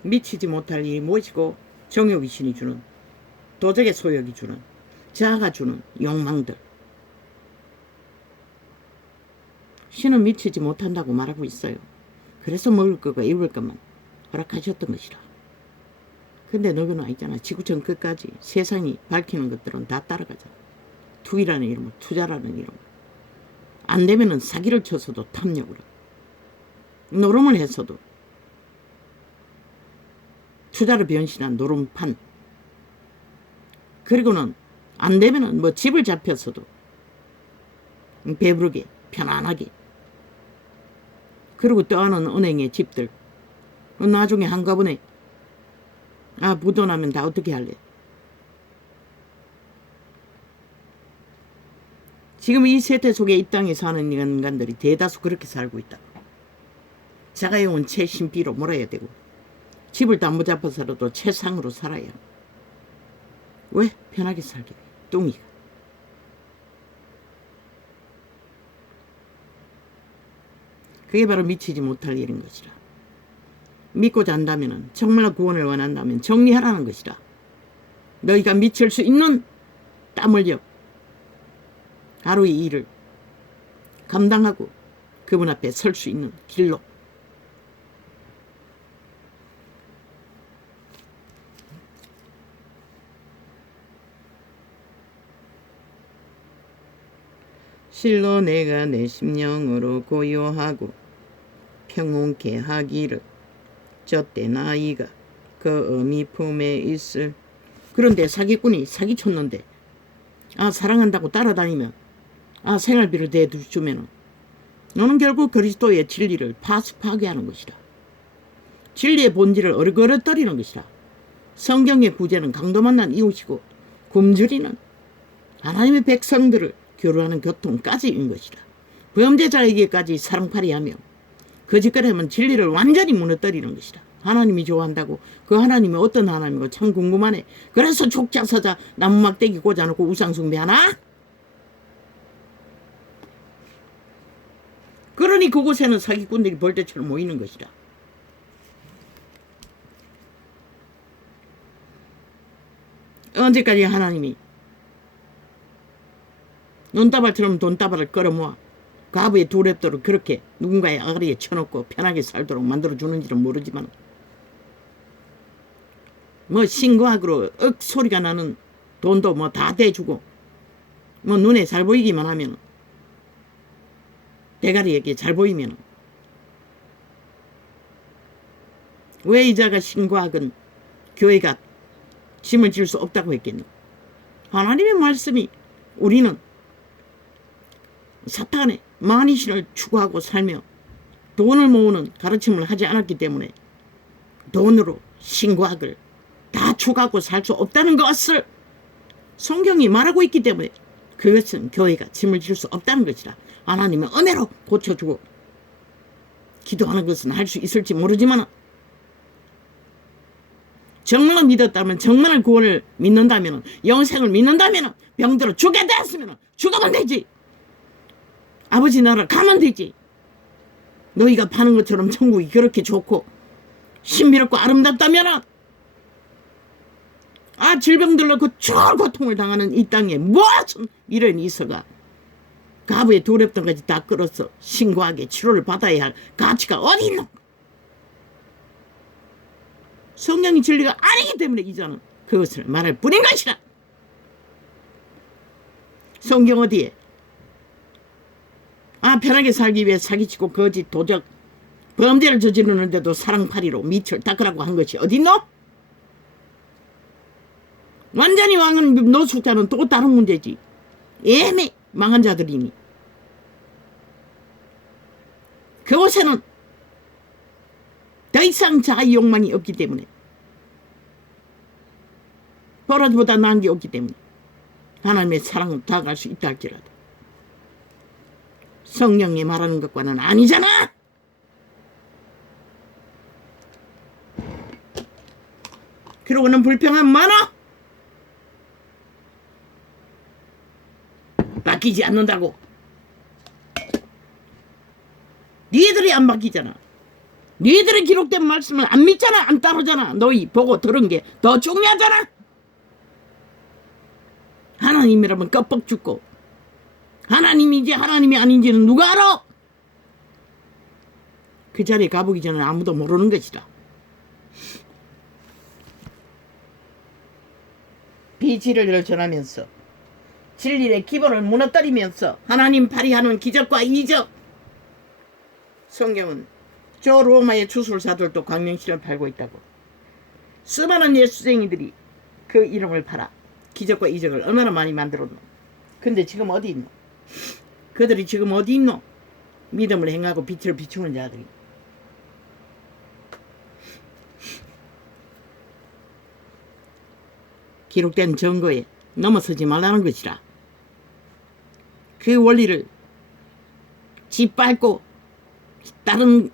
미치지 못할 일이 무엇이고 정욕이 신이 주는 도적의 소욕이 주는 자아가 주는 욕망들. 신은 미치지 못한다고 말하고 있어요. 그래서 먹을 것과 입을 것만 허락하셨던 것이라. 근데 너는 아니잖아. 지구촌 끝까지 세상이 밝히는 것들은 다 따라가잖아. 투기라는 이름으로, 투자라는 이름으로. 안 되면은 사기를 쳐서도 탐욕으로, 노름을 해서도 투자를 변신한 노름판. 그리고는 안 되면은 뭐 집을 잡혀서도 배부르게 편안하게. 그리고 또 하는 은행의 집들 나중에 한꺼번에 부도나면 다 어떻게 할래? 지금 이 세태 속에 이 땅에 사는 인간들이 대다수 그렇게 살고 있다. 자가용은 최신비로 몰아야 되고 집을 다 못 잡아서라도 최상으로 살아야. 왜? 편하게 살게. 뚱이가. 그게 바로 미치지 못할 일인 것이라. 믿고자 한다면, 정말 구원을 원한다면 정리하라는 것이라. 너희가 미칠 수 있는 땀 흘려 하루의 일을 감당하고 그분 앞에 설 수 있는 길로. 실로 내가 내 심령으로 고요하고 평온케 하기를 저때 나이가 그 어미 품에 있을. 그런데 사기꾼이 사기쳤는데 사랑한다고 따라다니면 생활비를 대주면은 너는 결국 그리스도의 진리를 파괴하는 것이다. 진리의 본질을 어르거릇거리는 것이다. 성경의 구제는 강도 만난 이웃이고 굶주리는 하나님의 백성들을 교류하는 교통까지인 것이다. 범죄자에게까지 사랑팔이 하며 거짓거리하면 진리를 완전히 무너뜨리는 것이다. 하나님이 좋아한다고 그 하나님이 어떤 하나님이고 참 궁금하네. 그래서 족자서자 나무막대기 꽂아놓고 우상숭배하나? 그러니 그곳에는 사기꾼들이 벌떼처럼 모이는 것이다. 언제까지 하나님이 논다발처럼 돈다발을 끌어모아 가부의 두 랩도를 그렇게 누군가의 아가리에 쳐놓고 편하게 살도록 만들어주는지는 모르지만 신고학으로 소리가 나는 돈도 다 대주고 눈에 잘 보이기만 하면 대가리에게 잘 보이면 왜 이자가 신고학은 교회가 짐을 질 수 없다고 했겠노? 하나님의 말씀이 우리는 사탄의 만이신을 추구하고 살며 돈을 모으는 가르침을 하지 않았기 때문에 돈으로 신고학을 다 추구하고 살 수 없다는 것을 성경이 말하고 있기 때문에 그것은 교회가 짐을 질 수 없다는 것이라. 하나님의 은혜로 고쳐주고 기도하는 것은 할 수 있을지 모르지만 정말로 믿었다면, 정말 구원을 믿는다면, 영생을 믿는다면, 병들어 죽게 되었으면 죽으면 되지. 아버지 나라 가면 되지. 너희가 파는 것처럼 천국이 그렇게 좋고 신비롭고 아름답다면 질병들로 그 추월 고통을 당하는 이 땅에 무슨 미련이 있어가 가부의 두 랩돈까지 다 끌어서 신고하게 치료를 받아야 할 가치가 어디 있노? 성경이 진리가 아니기 때문에 이자는 그것을 말할 뿐인 것이라. 성경 어디에 편하게 살기 위해 사기치고 거짓 도적 범죄를 저지르는데도 사랑팔이로 밑을 닦으라고 한 것이 어딨노? 완전히 왕은 노숙자는 또 다른 문제지. 애매 망한 자들이니 그곳에는 더 이상 자기 욕망이 없기 때문에 버릇보다 나은 게 없기 때문에 하나님의 사랑을 다가갈 수 있다 할지라도 성령이 말하는 것과는 아니잖아. 그러고는 불평은 많아. 바뀌지 않는다고. 니들이 안 바뀌잖아. 니들이 기록된 말씀을 안 믿잖아. 안 따르잖아. 너희 보고 들은 게 더 중요하잖아. 하나님이라면 껍벅 죽고 하나님인지 하나님이 아닌지는 누가 알아? 그 자리에 가보기 전에 아무도 모르는 것이다. 비진리를 전하면서 진리의 기본을 무너뜨리면서 하나님 발휘하는 기적과 이적. 성경은 저 로마의 주술사들도 광명신을 팔고 있다고. 수많은 예수쟁이들이 그 이름을 팔아 기적과 이적을 얼마나 많이 만들었노. 근데 지금 어디 있노? 그들이 지금 어디 있노? 믿음을 행하고 빛을 비추는 자들이. 기록된 증거에 넘어서지 말라는 것이라. 그 원리를 짓밟고 다른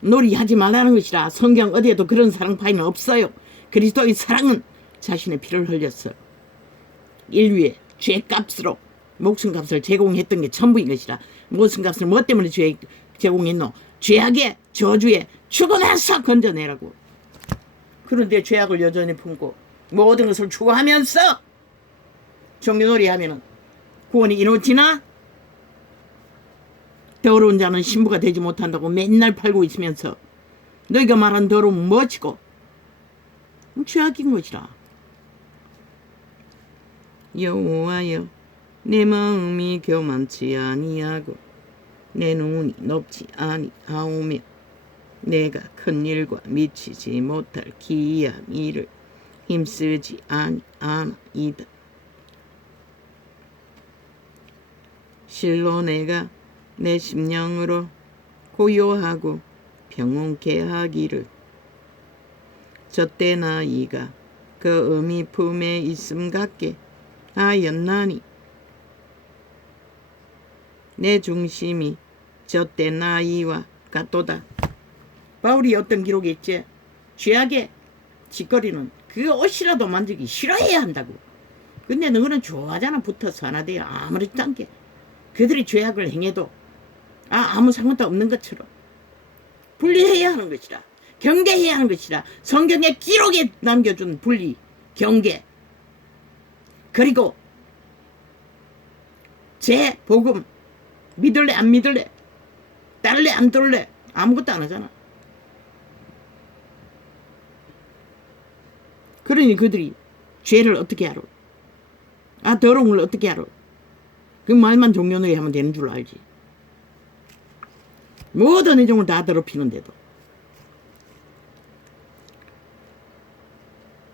놀이하지 말라는 것이라. 성경 어디에도 그런 사랑파이는 없어요. 그리스도의 사랑은 자신의 피를 흘렸어요. 인류의 죄값으로 목숨값을 제공했던 게 전부인 것이라. 목숨값을 뭐 때문에 제공했노? 죄악의 저주에 죽어내서 건져내라고. 그런데 죄악을 여전히 품고 모든 것을 추구하면서 종교놀이 하면은 구원이 이루어지나? 더러운 자는 신부가 되지 못한다고 맨날 팔고 있으면서 너희가 말한 더러움은 뭐지고? 죄악인 것이라. 여호와여, 내 마음이 교만치 아니하고 내 눈이 높지 아니하오며 내가 큰 일과 미치지 못할 기이한 일을 힘쓰지 아니하나이다. 실로 내가 내 심령으로 고요하고 평온케 하기를. 젖대 나이가 그 어미 품에 있음 같게 하였나니 내 중심이 젖대 나이와 같도다. 바울이 어떤 기록이 있지? 죄악의 짓거리는 그 옷이라도 만지기 싫어해야 한다고. 근데 너는 좋아하잖아. 붙어서 하나 돼요. 아무렇지도 않게. 그들이 죄악을 행해도 아무 상관도 없는 것처럼 분리해야 하는 것이라. 경계해야 하는 것이라. 성경의 기록에 남겨준 분리, 경계. 그리고 제 복음 믿을래 안 믿을래, 따를래 안 따를래, 아무것도 안 하잖아. 그러니 그들이 죄를 어떻게 알아? 더러운 걸 어떻게 알아? 그 말만 종료너리 하면 되는 줄 알지. 모든 의종을 다 더럽히는데도.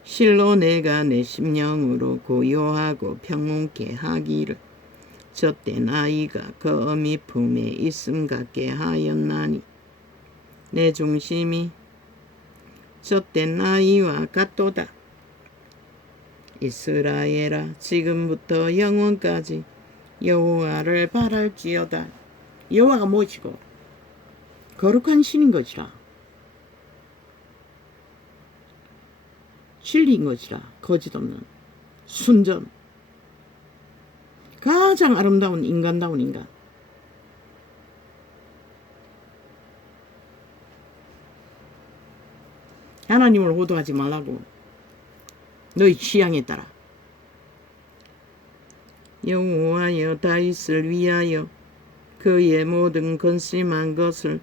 실로 내가 내 심령으로 고요하고 평온케 하기를. 젖대 나이가 그 어미 품에 있음 같게 하였나니 내 중심이 젖대 나이와 같도다. 이스라엘아, 지금부터 영원까지 여호와를 바랄지어다. 여호와가 무엇이고? 거룩한 신인 것이라. 진리인 것이라. 거짓 없는 순전, 가장 아름다운 인간다운 인간. 하나님을 호도하지 말라고. 너희 취향에 따라. 여호와여, 다윗을 위하여 그의 모든 근심한 것을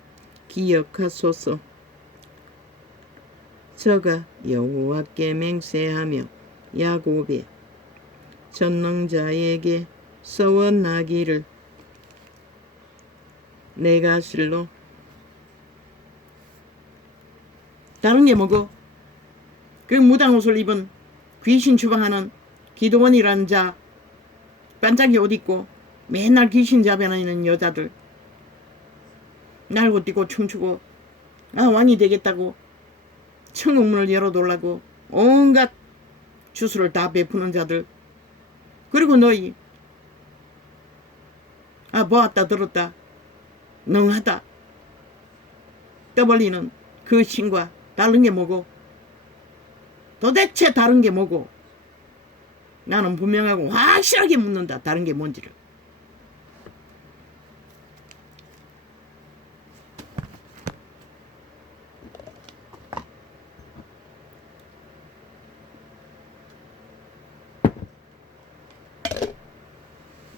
기억하소서. 저가 여호와께 맹세하며 야곱의 전능자에게 서원하기를. 내가 실로 다른 게 뭐고? 그 무당 옷을 입은 귀신 추방하는 기도원이라는 자, 반짝이 옷 입고 맨날 귀신 잡아내는 여자들, 날고 뛰고 춤추고 왕이 되겠다고 천국문을 열어놓으려고 온갖 주술을 다 베푸는 자들. 그리고 너희 보았다 들었다 능하다 떠벌리는 그 신과 다른 게 뭐고? 도대체 다른 게 뭐고? 나는 분명하고 확실하게 묻는다. 다른 게 뭔지를.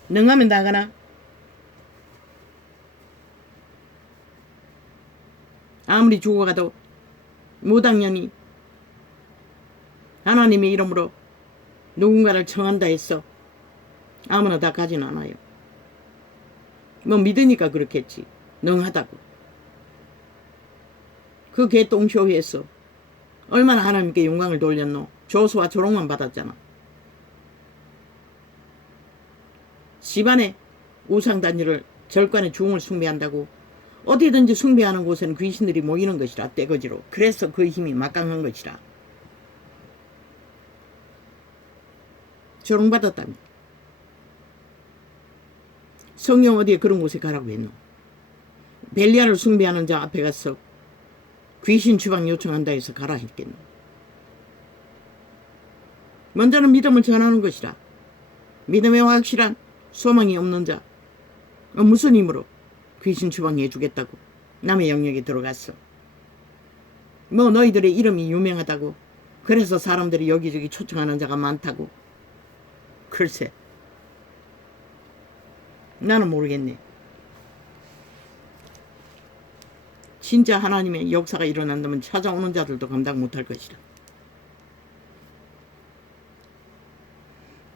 능하면 나가나? 아무리 죽어가도 무당년이 하나님의 이름으로 누군가를 청한다 했어. 아무나 다 가진 않아요. 뭐 믿으니까 그렇겠지. 능하다고. 그 개똥쇼회에서 얼마나 하나님께 영광을 돌렸노. 조수와 조롱만 받았잖아. 집안에 우상단지를 절간에 중을 숭배한다고. 어디든지 숭배하는 곳에는 귀신들이 모이는 것이라. 떼거지로. 그래서 그 힘이 막강한 것이라. 조롱받았다며. 성경 어디에 그런 곳에 가라고 했노? 벨리아를 숭배하는 자 앞에 가서 귀신 추방 요청한다 해서 가라 했겠노? 먼저는 믿음을 전하는 것이라. 믿음의 확실한 소망이 없는 자 무슨 힘으로 귀신 추방해 주겠다고 남의 영역에 들어갔어. 뭐 너희들의 이름이 유명하다고 그래서 사람들이 여기저기 초청하는 자가 많다고. 글쎄 나는 모르겠네. 진짜 하나님의 역사가 일어난다면 찾아오는 자들도 감당 못할 것이라.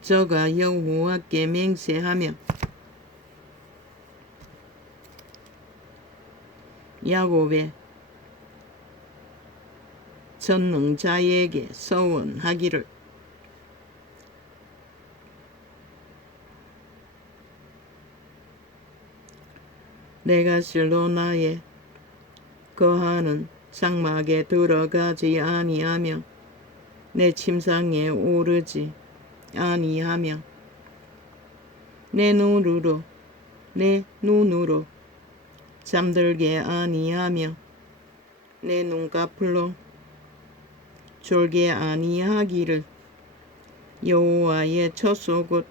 저가 여호와께 맹세하며 야곱의 전능자에게 서원하기를. 내가 실로 나의 거하는 장막에 들어가지 아니하며 내 침상에 오르지 아니하며 내 눈으로 잠들게 아니하며 내 눈꺼풀로 졸게 아니하기를 여호와의 처소 곧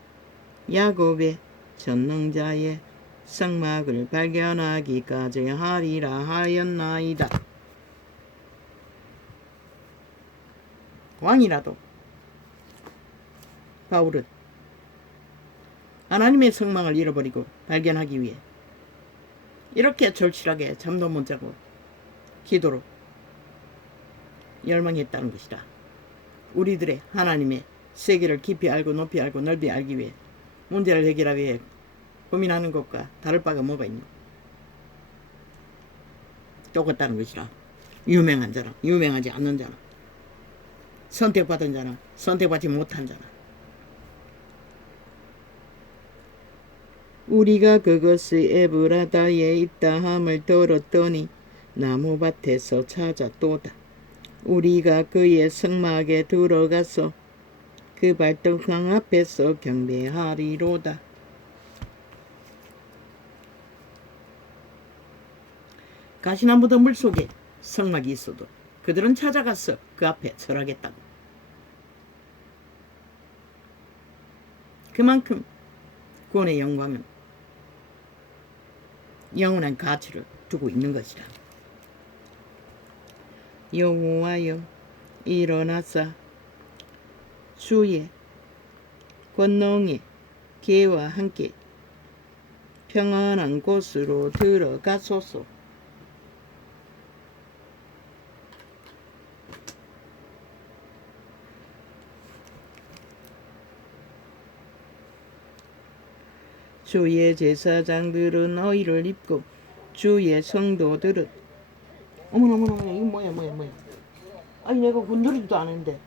야곱의 전능자의 성막을 발견하기까지 하리라 하였나이다. 왕이라도 바울은 하나님의 성막을 잃어버리고 발견하기 위해 이렇게 절실하게 잠도 못 자고 기도로 열망했다는 것이다. 우리들의 하나님의 세계를 깊이 알고 높이 알고 넓이 알기 위해 문제를 해결하기 위해 고민하는 것과 다를 바가 뭐가 있냐. 똑같다는 것이라. 유명한 자나 유명하지 않는 자나 선택받은 자나 선택받지 못한 자나 우리가 그것이 에브라다에 있다 함을 들었더니 나무밭에서 찾았도다. 우리가 그의 성막에 들어가서 그 발등상 앞에서 경배하리로다. 가시나무도 물속에 성막이 있어도 그들은 찾아가서 그 앞에 절하겠다고. 그만큼 구원의 영광은 영원한 가치를 두고 있는 것이다. 여호와여 일어나사 주의 권능의 계와 함께 평안한 곳으로 들어가소서. 주의 제사장들은 의를 입고 주의 성도들은 어머나 이거 뭐야 아니 내가 건드리지도 않은데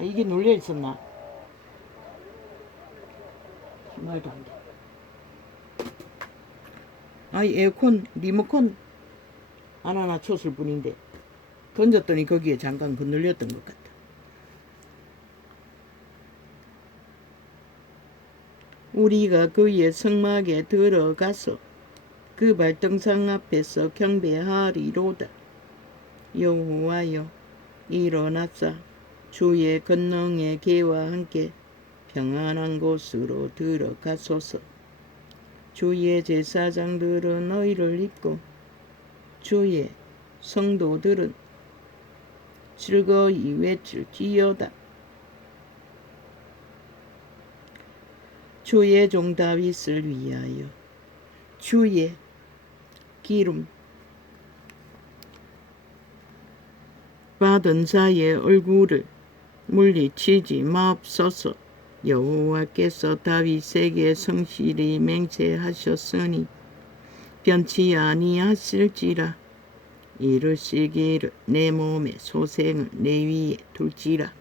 이게 눌려 있었나? 말도 안 돼. 에어컨 리모컨 하나 쳤을 뿐인데 던졌더니 거기에 잠깐 건들렸던 것 같다. 우리가 그의 성막에 들어가서 그 발등상 앞에서 경배하리로다. 여호와여 일어나사 주의 권능의 계와 함께 평안한 곳으로 들어가소서. 주의 제사장들은 의를 입고 주의 성도들은 즐거이 외칠지어다. 주의 종 다윗을 위하여 주의 기름 받은 자의 얼굴을 물리치지 마옵소서. 여호와께서 다윗에게 성실히 맹세하셨으니 변치 아니하실지라. 이르시기를 내 몸의 소생을 내 위에 둘지라.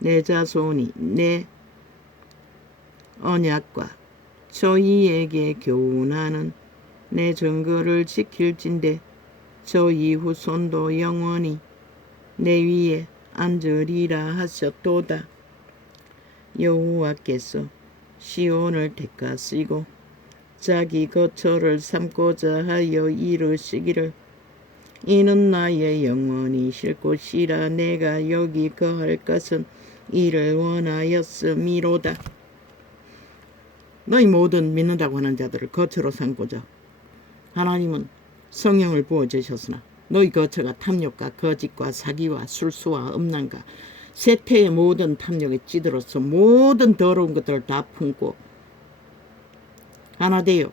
내 자손이 내 언약과 저희에게 교훈하는 내 증거를 지킬진대 저희 후손도 영원히 내 위에 앉으리라 하셨도다. 여호와께서 시온을 택하시고 자기 거처를 삼고자 하여 이르시기를 이는 나의 영원히 쉴 곳이라. 내가 여기 거할 것은 이를 원하였음이로다. 너희 모든 믿는다고 하는 자들을 거처로 삼고자 하나님은 성령을 부어주셨으나 너희 거처가 탐욕과 거짓과 사기와 술수와 음란과 세태의 모든 탐욕에 찌들어서 모든 더러운 것들을 다 품고 하나 되어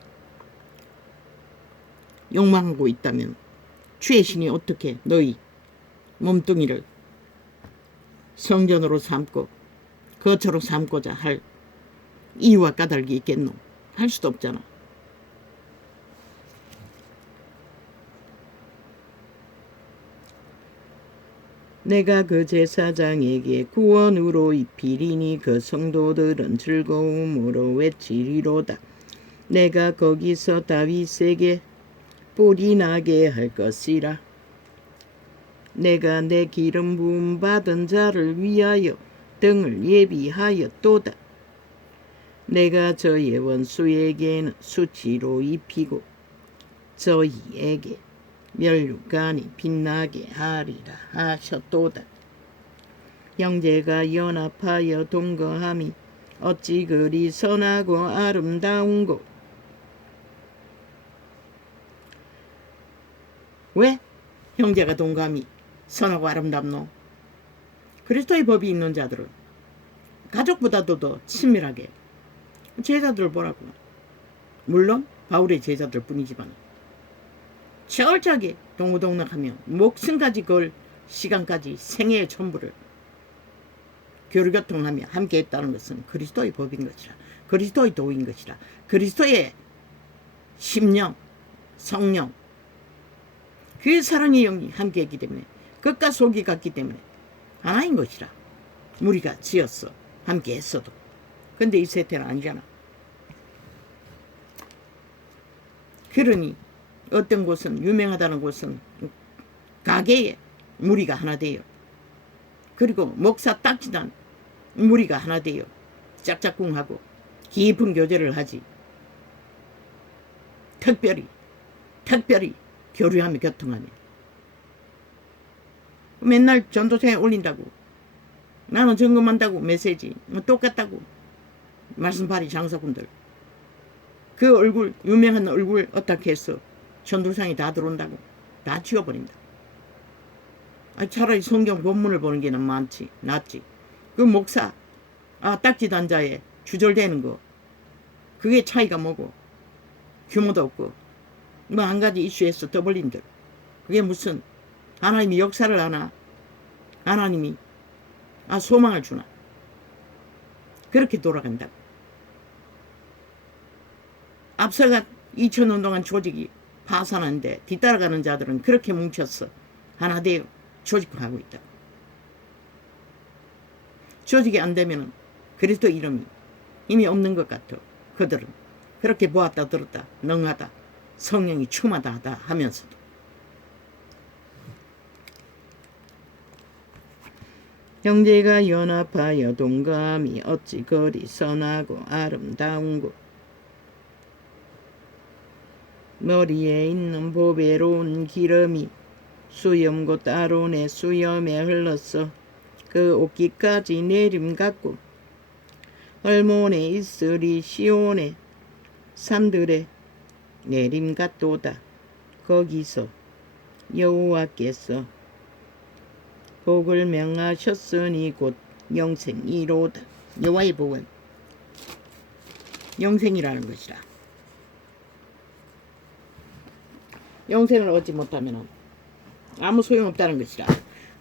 욕망하고 있다면 주의 신이 어떻게 너희 몸뚱이를 성전으로 삼고 거처로 삼고자 할 이유와 까닭이 있겠노? 할 수도 없잖아. 내가 그 제사장에게 구원으로 입히리니 그 성도들은 즐거움으로 외치리로다. 내가 거기서 다윗에게 뿔이 나게 할 것이라. 내가 내 기름 부음 받은 자를 위하여 등을 예비하였도다. 내가 저의 원수에게는 수치로 입히고 저희에게 면류관이 빛나게 하리라 하셨도다. 형제가 연합하여 동거함이 어찌 그리 선하고 아름다운고. 왜 형제가 동거함이 선하고 아름답노? 그리스도의 법이 있는 자들은 가족보다도 더 친밀하게 제자들을 보라고. 물론 바울의 제자들 뿐이지만 철저하게 동고동락하며 목숨까지 걸 시간까지 생애의 전부를 교류교통하며 함께 했다는 것은 그리스도의 법인 것이라. 그리스도의 도인 것이라. 그리스도의 심령, 성령, 그 사랑의 영이 함께 했기 때문에 끝과 속이 같기 때문에 하나인 것이라. 우리가 지었어. 함께 했어도. 근데 이 세태는 아니잖아. 그러니 어떤 곳은 유명하다는 곳은 가게에 무리가 하나 돼요. 그리고 목사 딱지단 무리가 하나 돼요. 짝짝꿍하고 깊은 교제를 하지. 특별히 교류하며 교통하며 맨날 전도서에 올린다고. 나는 점검한다고 메시지 똑같다고. 말씀파리 장사꾼들 그 얼굴 유명한 얼굴 어떻게 했어. 전도상이 다 들어온다고. 다 지워버린다. 차라리 성경 본문을 보는 게 낫지. 그 목사 딱지 단자에 주절되는 거 그게 차이가 뭐고. 규모도 없고 뭐 한 가지 이슈에서 떠벌린들. 그게 무슨 하나님이 역사를 하나. 하나님이 소망을 주나. 그렇게 돌아간다고. 앞서가 2000년 동안 조직이 파산한데 뒤따라가는 자들은 그렇게 뭉쳤어. 하나 되어 조직화하고 있다. 조직이 안 되면 그리스도 이름이 이미 없는 것 같아. 그들은 그렇게 보았다 들었다 능하다 성령이 충만하다 하다 하면서도 형제가 연합하여 동감이 어찌 그리 선하고 아름다운고. 머리에 있는 보배로운 기름이 수염곧 아론의 수염에 흘렀어. 그 옷깃까지 내림 같고 얼몬에 있으리 시온의 산들에 내림 같도다. 거기서 여호와께서 복을 명하셨으니 곧 영생이로다. 여호와의 복은 영생이라는 것이라. 영생을 얻지 못하면 아무 소용없다는 것이라.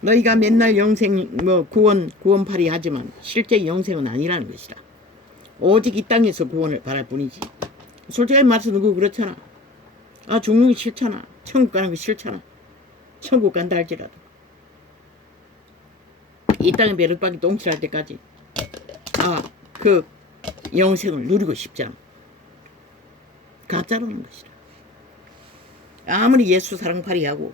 너희가 맨날 영생 구원팔이 하지만 실제 영생은 아니라는 것이라. 오직 이 땅에서 구원을 바랄 뿐이지. 솔직히 말해서 누구 그렇잖아. 죽는 게 싫잖아. 천국 가는 거 싫잖아. 천국 간다 할지라도 이 땅에 메릇박이 똥칠할 때까지 그 영생을 누리고 싶지 않아. 가짜라는 것이라. 아무리 예수 사랑팔이하고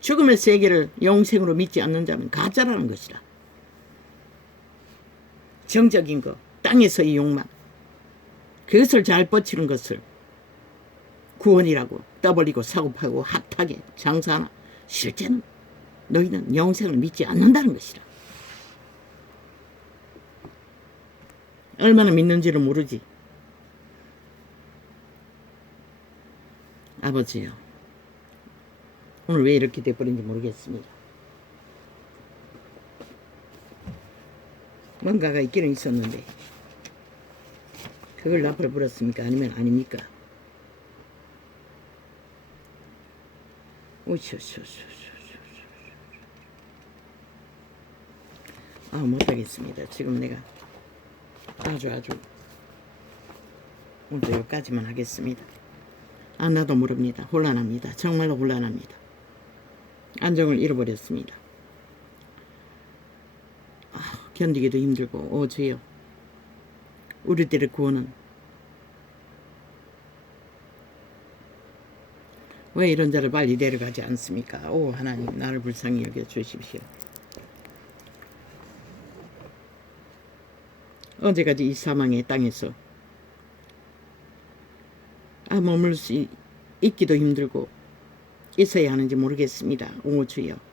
죽음의 세계를 영생으로 믿지 않는 자는 가짜라는 것이라. 정적인 것, 땅에서의 욕망, 그것을 잘 뻗치는 것을 구원이라고 떠벌리고 사고파고 핫하게 장사하나 실제는 너희는 영생을 믿지 않는다는 것이라. 얼마나 믿는지를 모르지. 아버지요, 오늘 왜 이렇게 돼버린지 모르겠습니다. 뭔가가 있기는 있었는데 그걸 나팔을 불었습니까? 아니면 아닙니까? 못하겠습니다. 지금 내가 아주 오늘도 여기까지만 하겠습니다. 나도 모릅니다. 혼란합니다. 정말로 혼란합니다. 안정을 잃어버렸습니다. 견디기도 힘들고 주여 우리들의 구원은 왜 이런 자를 빨리 내려가지 않습니까? 오 하나님 나를 불쌍히 여겨 주십시오. 언제까지 이 사망의 땅에서 머물 수 있기도 힘들고 있어야 하는지 모르겠습니다. 오 주여